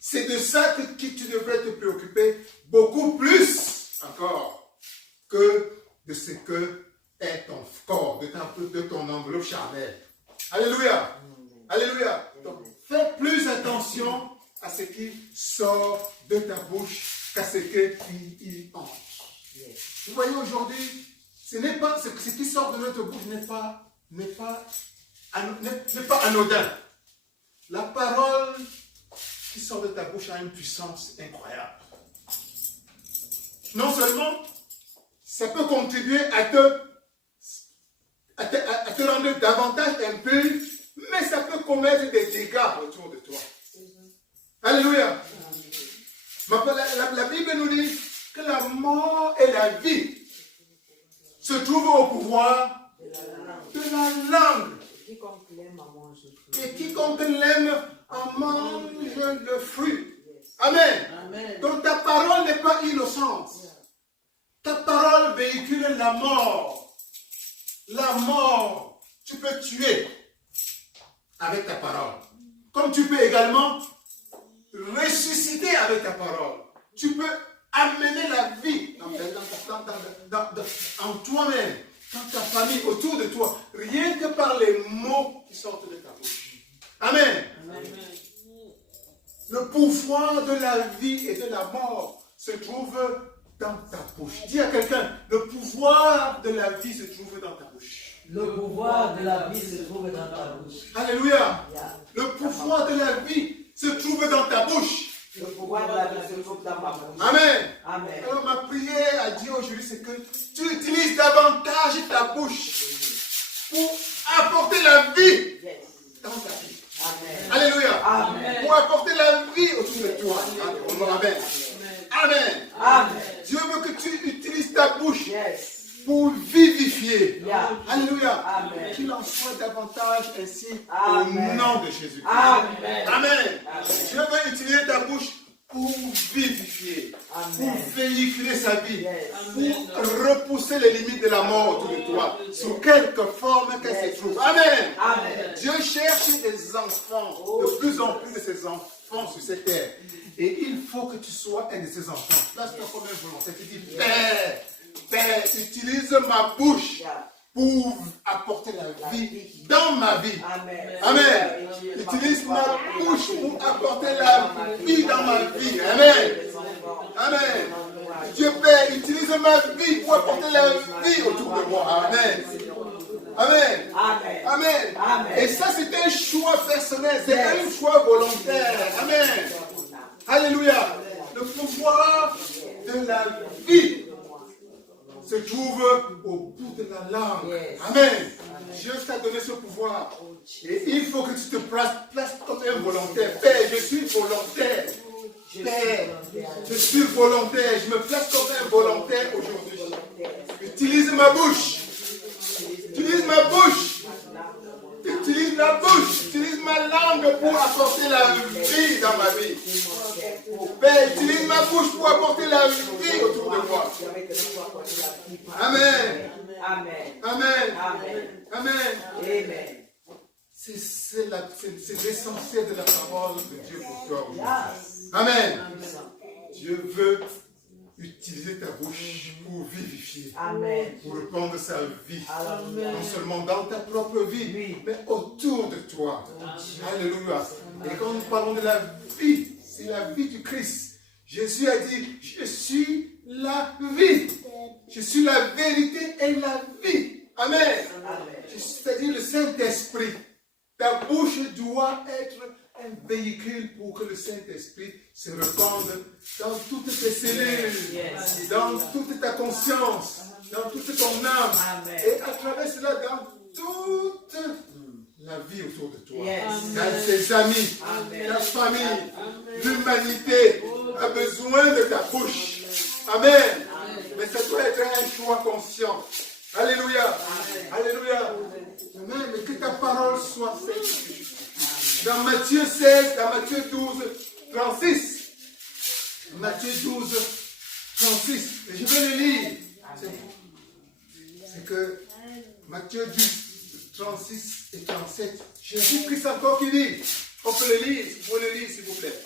C'est de ça que tu devrais te préoccuper beaucoup plus encore que de ce que est ton corps, de ton enveloppe charnelle. Alléluia. Alléluia. Donc, fais plus attention à ce qui sort de ta bouche qu'à ce qui y entre. Vous voyez aujourd'hui, ce qui sort de notre bouche n'est pas anodin. La parole qui sort de ta bouche a une puissance incroyable. Non seulement ça peut contribuer à te rendre davantage impur, mais ça peut commettre des dégâts autour de toi. Alléluia. La Bible nous dit que la mort et la vie se trouvent au pouvoir De la langue. Quiconque l'aime en mange le fruit. Et quiconque l'aime en mange le fruit. Amen. Amen. Donc ta parole n'est pas innocente. Ta parole véhicule la mort. La mort, tu peux tuer avec ta parole. Comme tu peux également ressusciter avec ta parole. Tu peux amener la vie en toi-même, dans ta famille, autour de toi, rien que par les mots qui sortent de ta bouche. Amen. Amen. Le pouvoir de la vie et de la mort se trouve dans ta bouche. Dis à quelqu'un, le pouvoir de la vie se trouve dans ta bouche. Le pouvoir de la vie se trouve dans ta bouche. Alléluia. Yeah. Le pouvoir de la vie se trouve dans ta bouche. Le pouvoir de la vie se trouve dans ma bouche. Amen. Amen. Alors ma prière à Dieu aujourd'hui, c'est que tu utilises davantage ta bouche pour apporter la vie Yes. dans ta vie. Amen. Alléluia. Amen. Pour apporter la vie autour de toi. Amen. Amen. Amen. Dieu veut que tu utilises ta bouche Yes. pour vivifier. Yeah. Alléluia. Amen. Qu'il en soit davantage ainsi Amen. au nom de Jésus-Christ. Amen. Amen. Amen. Dieu veut utiliser ta bouche pour vivifier, Amen. pour véhiculer sa vie, Yes. pour repousser les limites de la mort autour de toi, sous quelque forme qu'elle se trouve. Amen. Amen. Dieu cherche des enfants, de plus en plus de ses enfants sur cette terre. Et il faut que tu sois un de ces enfants. Place-toi comme un volontaire. Tu dis, Père, Père, utilise ma bouche Yeah. pour apporter la vie dans ma vie. Amen. Amen. Utilise ma bouche pour apporter la vie dans ma vie. Amen. Amen. Dieu Père, utilise ma vie pour apporter la vie autour de moi. Amen. Amen. Amen. Amen. Amen. Et ça, c'est un choix personnel. C'est un choix volontaire. Amen. Alléluia. Le pouvoir de la vie se trouve au bout de la langue. Yes. Amen. Dieu t'a donné ce pouvoir. Et il faut que tu te places comme un volontaire. Père, je suis volontaire. Père, je suis volontaire. Je me place comme un volontaire aujourd'hui. Utilise ma bouche. Utilise ma bouche. Utilise ma bouche. Utilise ma langue pour apporter la vie dans ma vie. Père, utilise ma bouche pour apporter la vie autour de moi. Amen. Amen. Amen. Amen. Amen. Amen. C'est l'essentiel de la parole de Dieu pour toi aujourd'hui. Yes. Amen. Dieu veut utiliser ta bouche pour vivifier, Amen. pour répandre sa vie. Amen. Non seulement dans ta propre vie, Oui. mais autour de toi. Alléluia. Et quand nous parlons de la vie, c'est la vie du Christ. Jésus a dit, je suis la vie. Je suis la vérité et la vie. Amen. C'est-à-dire le Saint-Esprit. Ta bouche doit être un véhicule pour que le Saint-Esprit se répande dans toutes tes cellules, Yes. dans toute ta conscience, dans toute ton âme. Amen. Et à travers cela, dans toute la vie autour de toi. Yes. Dans tes amis, Amen. ta famille, l'humanité a besoin de ta bouche. Amen. Mais ça doit être un choix conscient. Alléluia. Alléluia. Amen. Mais que ta parole soit faite. Dans Matthieu 16, dans Matthieu 12, 36. Matthieu 12, 36. Et je vais le lire. C'est que Matthieu 12, 36 et 37. Jésus-Christ encore qui dit. On peut le lire, vous pouvez le lire s'il vous plaît.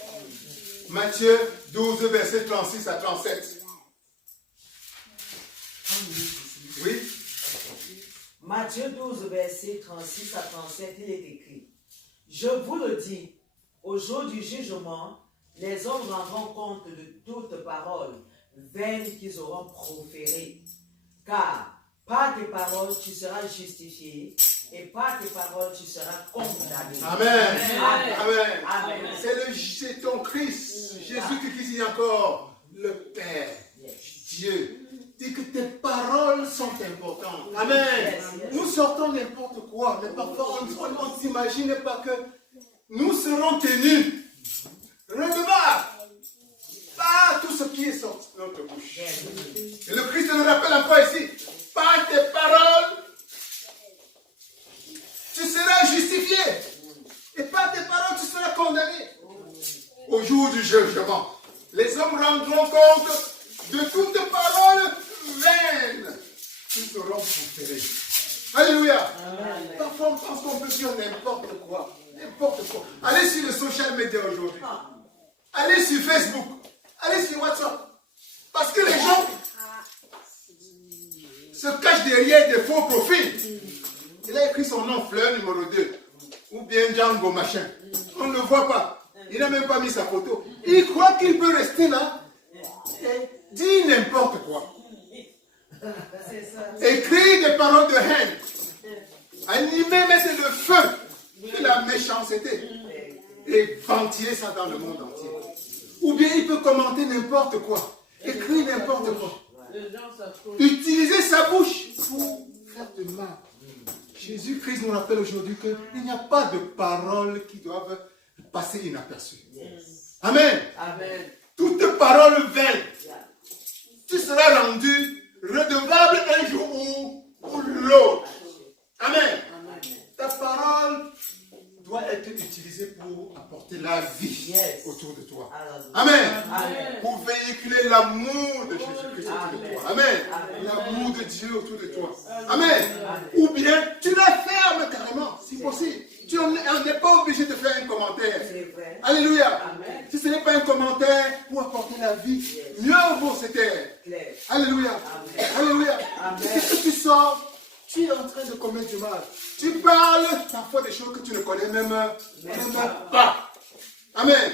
Matthieu 12, verset 36 à 37. Oui. Matthieu 12, verset 36 à 37, il est écrit: Je vous le dis, au jour du jugement, les hommes rendront compte de toute parole vaine qu'ils auront proférée. Car par tes paroles, tu seras justifié, et par tes paroles, tu seras condamné. Amen. Amen. Amen. Amen. C'est ton Christ, Jésus qui dit encore, le Père, Dieu, dit que tes paroles sont importantes. Amen. Yes, yes. Nous sortons n'importe quoi, mais parfois on ne s'imagine pas que nous serons tenus redevables par tout ce qui est sorti de notre bouche. Et le Christ nous rappelle encore ici, par tes paroles, seras justifié. Et par tes paroles, tu seras condamné. Au jour du jugement, les hommes rendront compte de toutes paroles vaines. Ils seront proférés. Alléluia. Parfois, on pense qu'on peut dire n'importe quoi. N'importe quoi. Allez sur les social media aujourd'hui. Allez sur Facebook. Allez sur WhatsApp. Parce que les gens se cachent derrière des faux profils. Il a écrit son nom, fleur numéro 2. Ou bien Django machin. On ne le voit pas. Il n'a même pas mis sa photo. Il croit qu'il peut rester là et dire n'importe quoi. Écrire des paroles de haine. Animer, mettre le feu de la méchanceté. Et ventiler ça dans le monde entier. Ou bien il peut commenter n'importe quoi. Écrire n'importe quoi. Utiliser sa bouche pour faire du mal. Jésus-Christ nous rappelle aujourd'hui qu'il n'y a pas de paroles qui doivent passer inaperçues. Amen. Amen. Toute parole vaine, tu seras rendu redevable un jour ou l'autre. Amen. Ta parole doit être utilisée pour apporter la vie autour de toi. Amen. Pour véhiculer l'amour de Jésus-Christ autour de toi. Amen. L'amour de Dieu autour de toi. Amen. Ou bien tu la fermes carrément, si possible. Tu n'es pas obligé de faire un commentaire. Alléluia. Si ce n'est pas un commentaire pour apporter la vie, mieux vaut se taire. Alléluia. Alléluia. Ce que tu sors, tu es en train de commettre du mal. Tu parles parfois des choses que tu ne connais même pas. Amen.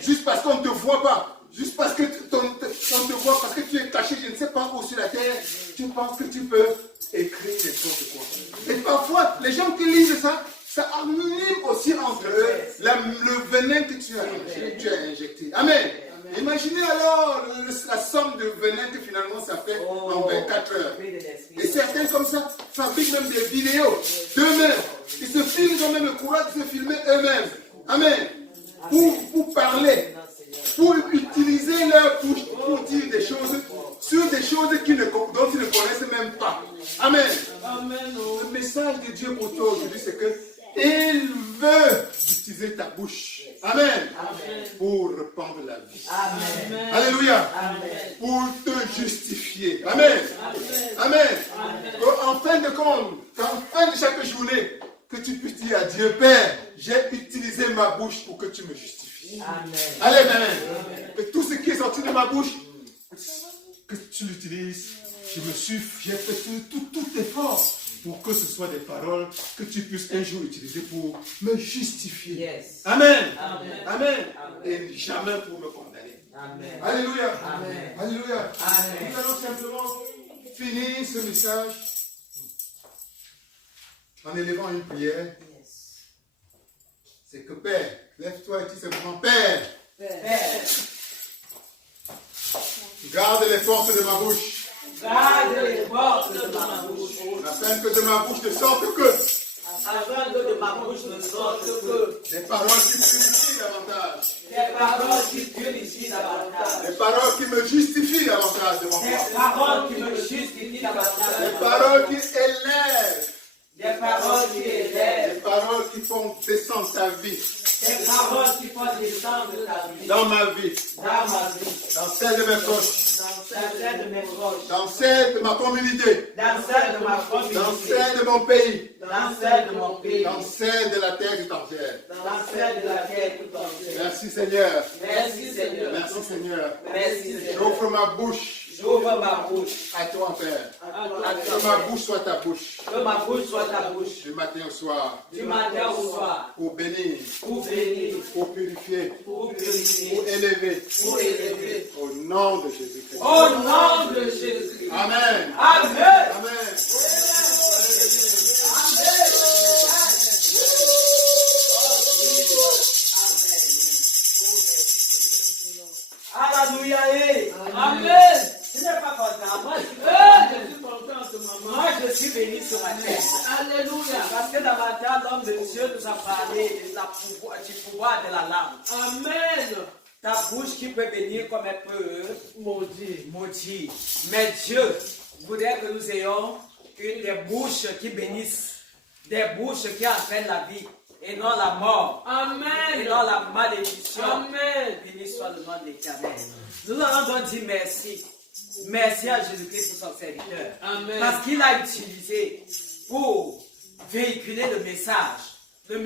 Juste parce qu'on ne te voit pas. Juste parce que on te voit, parce que tu es caché, je ne sais pas où sur la terre, tu penses que tu peux écrire n'importe quoi. Et parfois, les gens qui lisent ça, ça anime aussi entre eux le venin que tu as injecté. Amen. Imaginez alors la somme de venin que finalement ça fait en 24 heures. Et certains comme ça fabriquent même des vidéos d'eux-mêmes. Ils se filment, ils ont même le courage de se filmer eux-mêmes. Amen. Pour parler, pour utiliser leur bouche pour dire des choses sur des choses dont ils ne connaissent même pas. Amen. Le message de Dieu pour toi aujourd'hui, c'est que il veut utiliser ta bouche. Amen. Pour répandre la vie. Amen. Alléluia. Pour te justifier. Amen. Amen. En fin de compte, en fin de chaque journée, que tu puisses dire à Dieu, Père, j'ai utilisé ma bouche pour que tu me justifies. Amen. Amen. Que tout ce qui est sorti de ma bouche, que tu l'utilises. Je me suis, j'ai fait tout effort pour que ce soit des paroles que tu puisses un jour utiliser pour me justifier. Amen. Amen. Et jamais pour me condamner. Amen. Alléluia. Amen. Alléluia. Amen. Nous allons simplement finir ce message en élevant une prière. C'est que Père, lève-toi et dis simplement Père. Garde les portes de ma bouche. Garde les portes de ma bouche. Afin que de ma bouche ne sorte que Afin que de ma bouche ne sorte que des paroles qui purifient davantage. des paroles qui purifient davantage. Des paroles qui me justifient davantage devant toi. Des paroles qui me justifient davantage. Des paroles qui élèvent. Des paroles qui élèvent. Des paroles qui font descendre ta vie. Des paroles qui font descendre ta vie. Dans ma vie. Dans ma vie. Dans celle de mes proches. Dans celle de mes proches. Dans celle de ma communauté. Dans celle de ma communauté. Dans celle de mon pays. Dans celle de mon pays. Dans celle de la terre tout entière. Dans celle de la terre tout entière. Merci Seigneur. Merci Seigneur. Merci Seigneur. Merci Seigneur. J'offre ma bouche J'ouvre ma bouche. à toi, Père. À Que ma bouche soit ta bouche. Que ma bouche soit ta bouche. Du matin au soir. Du matin au soir. Pour bénir. Pour bénir. Pour purifier. Pour purifier. Pour élever. Pour élever. Au nom de Jésus-Christ. Au nom de Jésus-Christ. Amen. Amen. Amen. Alléluia. Amen. Tu n'es pas content. Moi, je suis contente, maman. Moi, je suis béni ce matin. Alléluia. Parce que davantage, l'homme de Dieu nous a parlé du pouvoir de la langue. Amen. Ta bouche qui peut bénir comme elle peut maudire. Mais Dieu voudrait que nous ayons une des bouches qui bénissent. des bouches qui appellent la vie et non la mort. Amen. Et non la malédiction. Amen. Béni soit le nom de l'Éternel. Nous allons donc dire merci. Merci à Jésus-Christ pour son serviteur. Amen. Parce qu'il a utilisé pour véhiculer le message de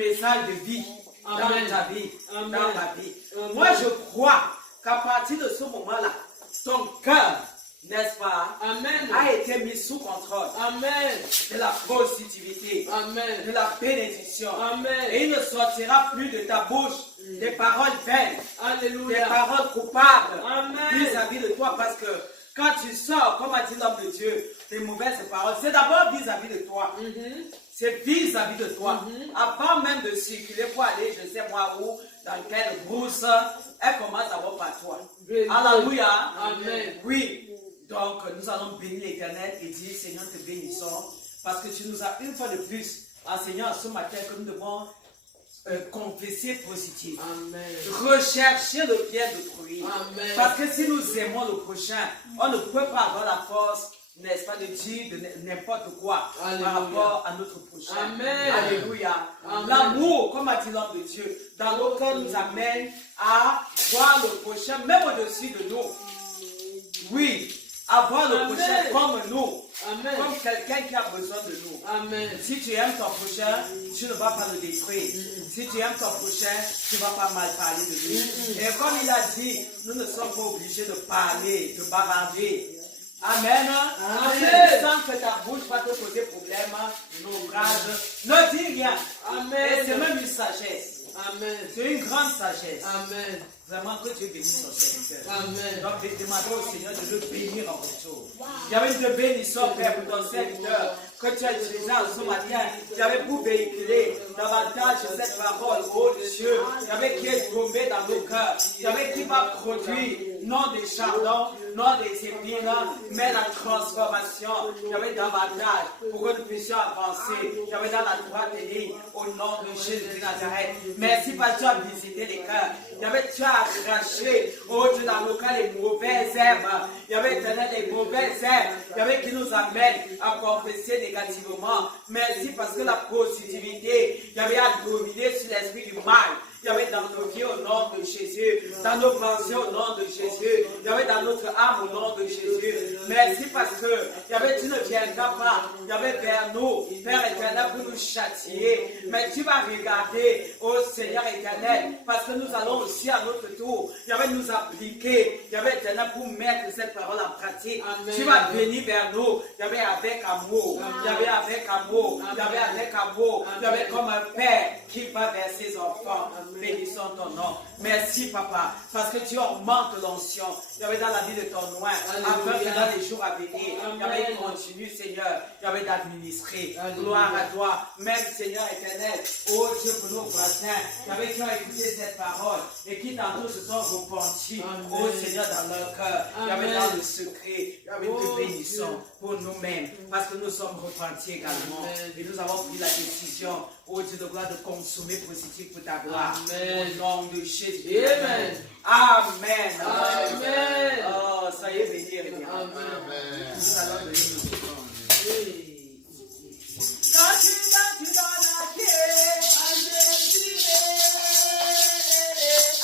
vie dans Amen. ta vie, Amen. dans ma vie. Amen. Moi, je crois qu'à partir de ce moment-là, ton cœur, n'est-ce pas, Amen. a été mis sous contrôle Amen. de la positivité, Amen. de la bénédiction. Amen. Et il ne sortira plus de ta bouche des paroles vaines, des Alléluia. paroles coupables Amen. vis-à-vis de toi, parce que quand tu sors, comme a dit l'homme de Dieu, des mauvaises paroles, c'est d'abord vis-à-vis de toi. C'est vis-à-vis de toi. Avant même de circuler pour aller, je sais moi où, dans quelle brousse, elle commence d'abord par toi. Alléluia. Amen. Oui. Donc, nous allons bénir l'Éternel et dire, Seigneur, te bénissons, parce que tu nous as une fois de plus enseigné ce matin que nous devons confesser positif. Amen. Rechercher le bien d'autrui. Amen. Parce que si nous aimons le prochain, on ne peut pas avoir la force, n'est-ce pas, de dire de n'importe quoi Alléluia. par rapport à notre prochain. Amen. Alléluia. Amen. L'amour, comme a dit l'homme de Dieu, dans nos cœurs nous amène à voir le prochain, même au-dessus de nous. Oui, à voir le Amen. prochain comme nous. Amen. Comme quelqu'un qui a besoin de nous. Amen. Si tu aimes ton prochain, tu ne vas pas le détruire. Si tu aimes ton prochain, tu ne vas pas mal parler de lui. Et comme il a dit, nous ne sommes pas obligés de parler, de bavarder. Amen. Amen. Sans que ta bouche va te poser problème, l'ouvrage, ne dis rien. Amen. Et c'est même une sagesse. Amen. C'est une grande sagesse. Amen. Vraiment que Dieu bénisse son serviteur. Amen. Donc, demandons au Seigneur de le bénir en retour. Il y avait une bénédiction, Père, pour ton serviteur, que tu as utilisé ce matin. Il y avait pour véhiculer davantage cette parole, oh Dieu. Il y avait qui est tombé dans nos cœurs. Il y avait qui va produire, non des chardons, non des épines, mais la transformation. Il y avait davantage pour que nous puissions avancer. Il y avait dans la droite ligne, au nom de Jésus de Nazareth. Merci parce que tu as visité les cœurs. Il y avait, tu as arraché, oh Dieu, dans nos cœurs, les mauvaises herbes. Il y avait des mauvaises herbes. Il y avait qui nous amènent à confesser négativement. Merci parce que la positivité, il y avait à dominer sur l'esprit du mal. Il y avait dans nos vies au nom de Jésus, dans nos pensées au nom de Jésus, il y avait dans notre âme au nom de Jésus. Merci parce que il y avait, tu ne viendras pas, il y avait vers nous, Père éternel, pour nous châtier. Mais tu vas regarder, oh Seigneur éternel, parce que nous allons aussi à notre tour, il y avait nous appliquer, il y avait éternel pour mettre cette parole en pratique. Amen. Tu vas venir vers nous, il y avait avec amour, il y avait avec amour, il y avait avec amour, il y avait comme un père qui va vers ses enfants. Bénissons ton nom. Merci, Papa, parce que tu augmentes l'onction. Il y avait dans la vie de ton loin, afin que dans les jours à venir, il y avait continue, Seigneur, il y avait d'administrer. Gloire à toi. Même, Seigneur éternel, oh Dieu, pour nos voisins, il y avait qui ont écouté cette parole et qui tantôt se sont repentis, oh Seigneur, dans leur cœur. Il y avait dans le secret, il y avait de bénissons pour nous-mêmes, parce que nous sommes repentis également. Et nous avons pris la décision, oh Dieu de gloire, de consommer positif pour ta gloire. Amen. Au nom de Jésus. Amen. Amen. Amen. Oh, soyez bénis. Amen. Nous allons donner nos offrandes. Hey. Quand tu donnes la clé à Jésus,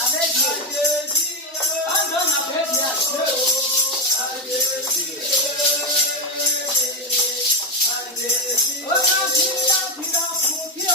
avec Dieu, on donne avec Dieu. Oh, quand tu donnes pour Dieu,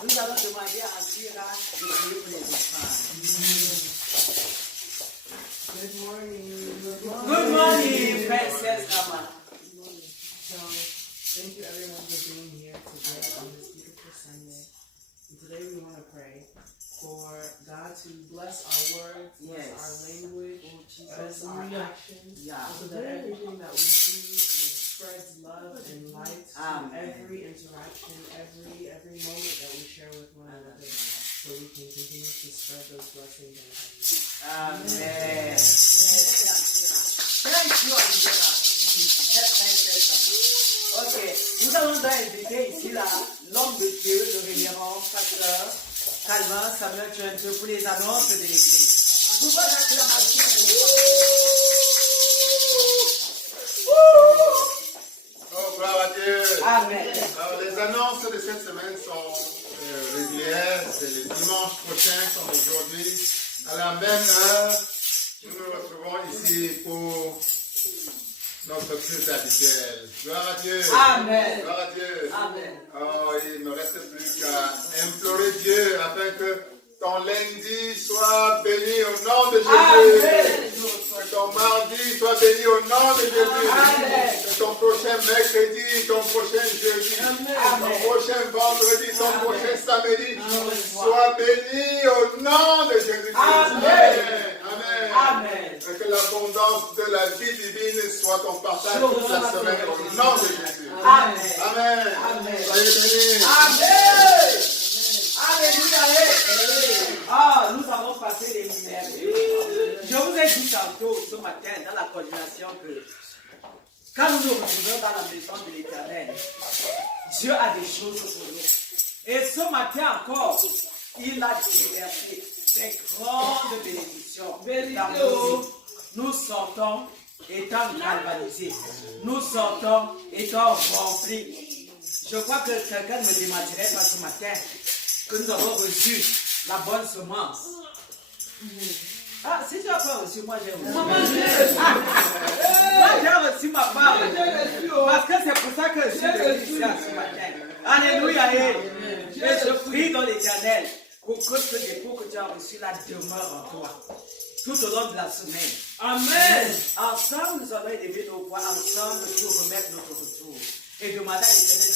nous allons demander à Antira de prier pour les enfants. Good morning. Good morning, Princess Rama. So, thank you everyone for being here today on this beautiful Sunday. And today we want to pray for God to bless our words, bless Yes. our language, bless our actions, Yeah. so that everything that we do spreads love and light to Amen. every interaction, every moment that we share with one another, so we can continue to spread those blessings and kindness. Amen. Thank you, Angela. Ok, nous allons inviter ici l'homme de Dieu, le révérend pasteur Calvin Samuel John pour les annonces de l'église. Pourquoi l'acclamation? Oh, gloire à Dieu. Amen. Alors, les annonces de cette semaine sont régulières. C'est le dimanche prochain, comme aujourd'hui. À la même heure, nous nous retrouvons ici pour notre culte habituel. Gloire à Dieu. Amen. Gloire à Dieu. Amen. Oh, il ne me reste plus qu'à implorer Dieu afin que ton lundi soit béni au nom de Jésus. Amen. Que ton mardi soit béni au nom de Jésus. Amen. Que ton prochain mercredi, ton prochain jeudi, ton prochain vendredi, ton prochain samedi soit béni au nom de Jésus. Amen. Amen. Amen. Et que l'abondance de la vie divine soit ton partage toute la semaine au nom de Jésus. Amen. Amen. Amen. Soyez bénis. Amen. Alléluia. Ah, nous avons passé les merveilles. Je vous ai dit tantôt ce matin dans la coordination que quand nous nous retrouvons dans la maison de l'Éternel, Dieu a des choses pour nous. Et ce matin encore, il a déversé des grandes bénédictions dans nos vies. Nous sortons étant galvanisés. Nous sortons étant remplis. Je crois que quelqu'un ne me démentirait pas ce matin que nous avons reçu la bonne semence. Ah, si tu n'as pas reçu, moi j'ai reçu. Moi j'ai reçu ma part. Parce que c'est pour ça que je suis venu ici ce matin. Alléluia. Et je prie dans l'Éternel pour que ce dépôt que tu as reçu la demeure en toi. Tout au long de la semaine. Amen. Ensemble, nous allons élever nos voix ensemble pour remettre notre retour. Et demander à l'Éternel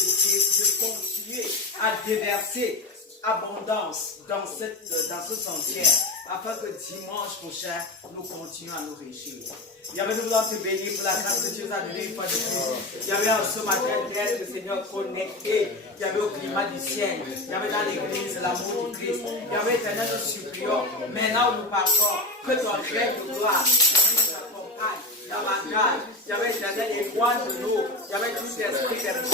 de continuer à déverser abondance dans ce sentier, afin que dimanche prochain, nous continuions à nous réjouir. Il y avait nous voulons te bénir pour la grâce que Dieu nous a donnée une fois de plus. Il y avait ce matin d'être le Seigneur connecté. Il y avait au climat du ciel. Il y avait dans l'église l'amour du Christ. Il y avait éternel, nous supplions. Maintenant où nous partons, que ton règne de gloire nous accompagne. Il y avait éternel éloigne de nous. Il y avait tout esprit d'Éternel.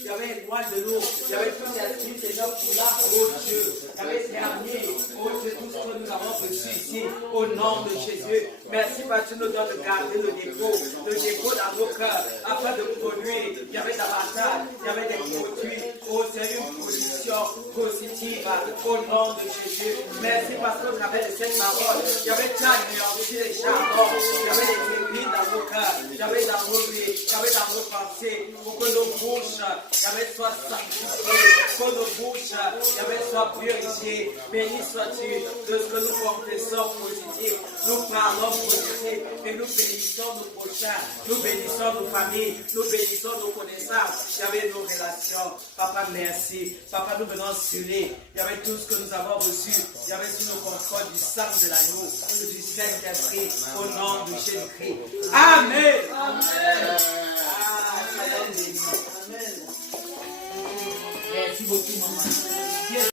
Il y avait éloigne de nous. Il y avait tout esprit Seigneur pour là, oh Dieu. Il y avait dernier, oh Dieu, tout ce que nous avons reçu ici, au nom de Jésus. Merci parce que tu nous donnes de garder le dépôt dans nos cœurs, afin de produire. Il y avait davantage, il y avait des produits. Oh, c'est une position positive au nom de Jésus. Merci parce que au travers de cette parole, il y avait déjà les charbons, il y avait des aiguilles dans nos cœurs, il y avait dans nos vies, il y avait dans nos pensées, pour que nos bouches, il y avait soit sanctifiées, que nos bouches, il y avait soit purifiées. Béni sois-tu de ce que nous confessons positif, nous parlons positif, et nous bénissons nos prochains, nous bénissons nos familles, nous bénissons nos connaissances, il y avait nos relations. Papa, merci. Papa, nous venons scellés. Il y avait tout ce que nous avons reçu. Il y avait sur nos contrôles du sang de l'agneau, du Saint-Esprit, au nom de Jésus-Christ. Amen. Amen. Amen. Merci beaucoup, maman.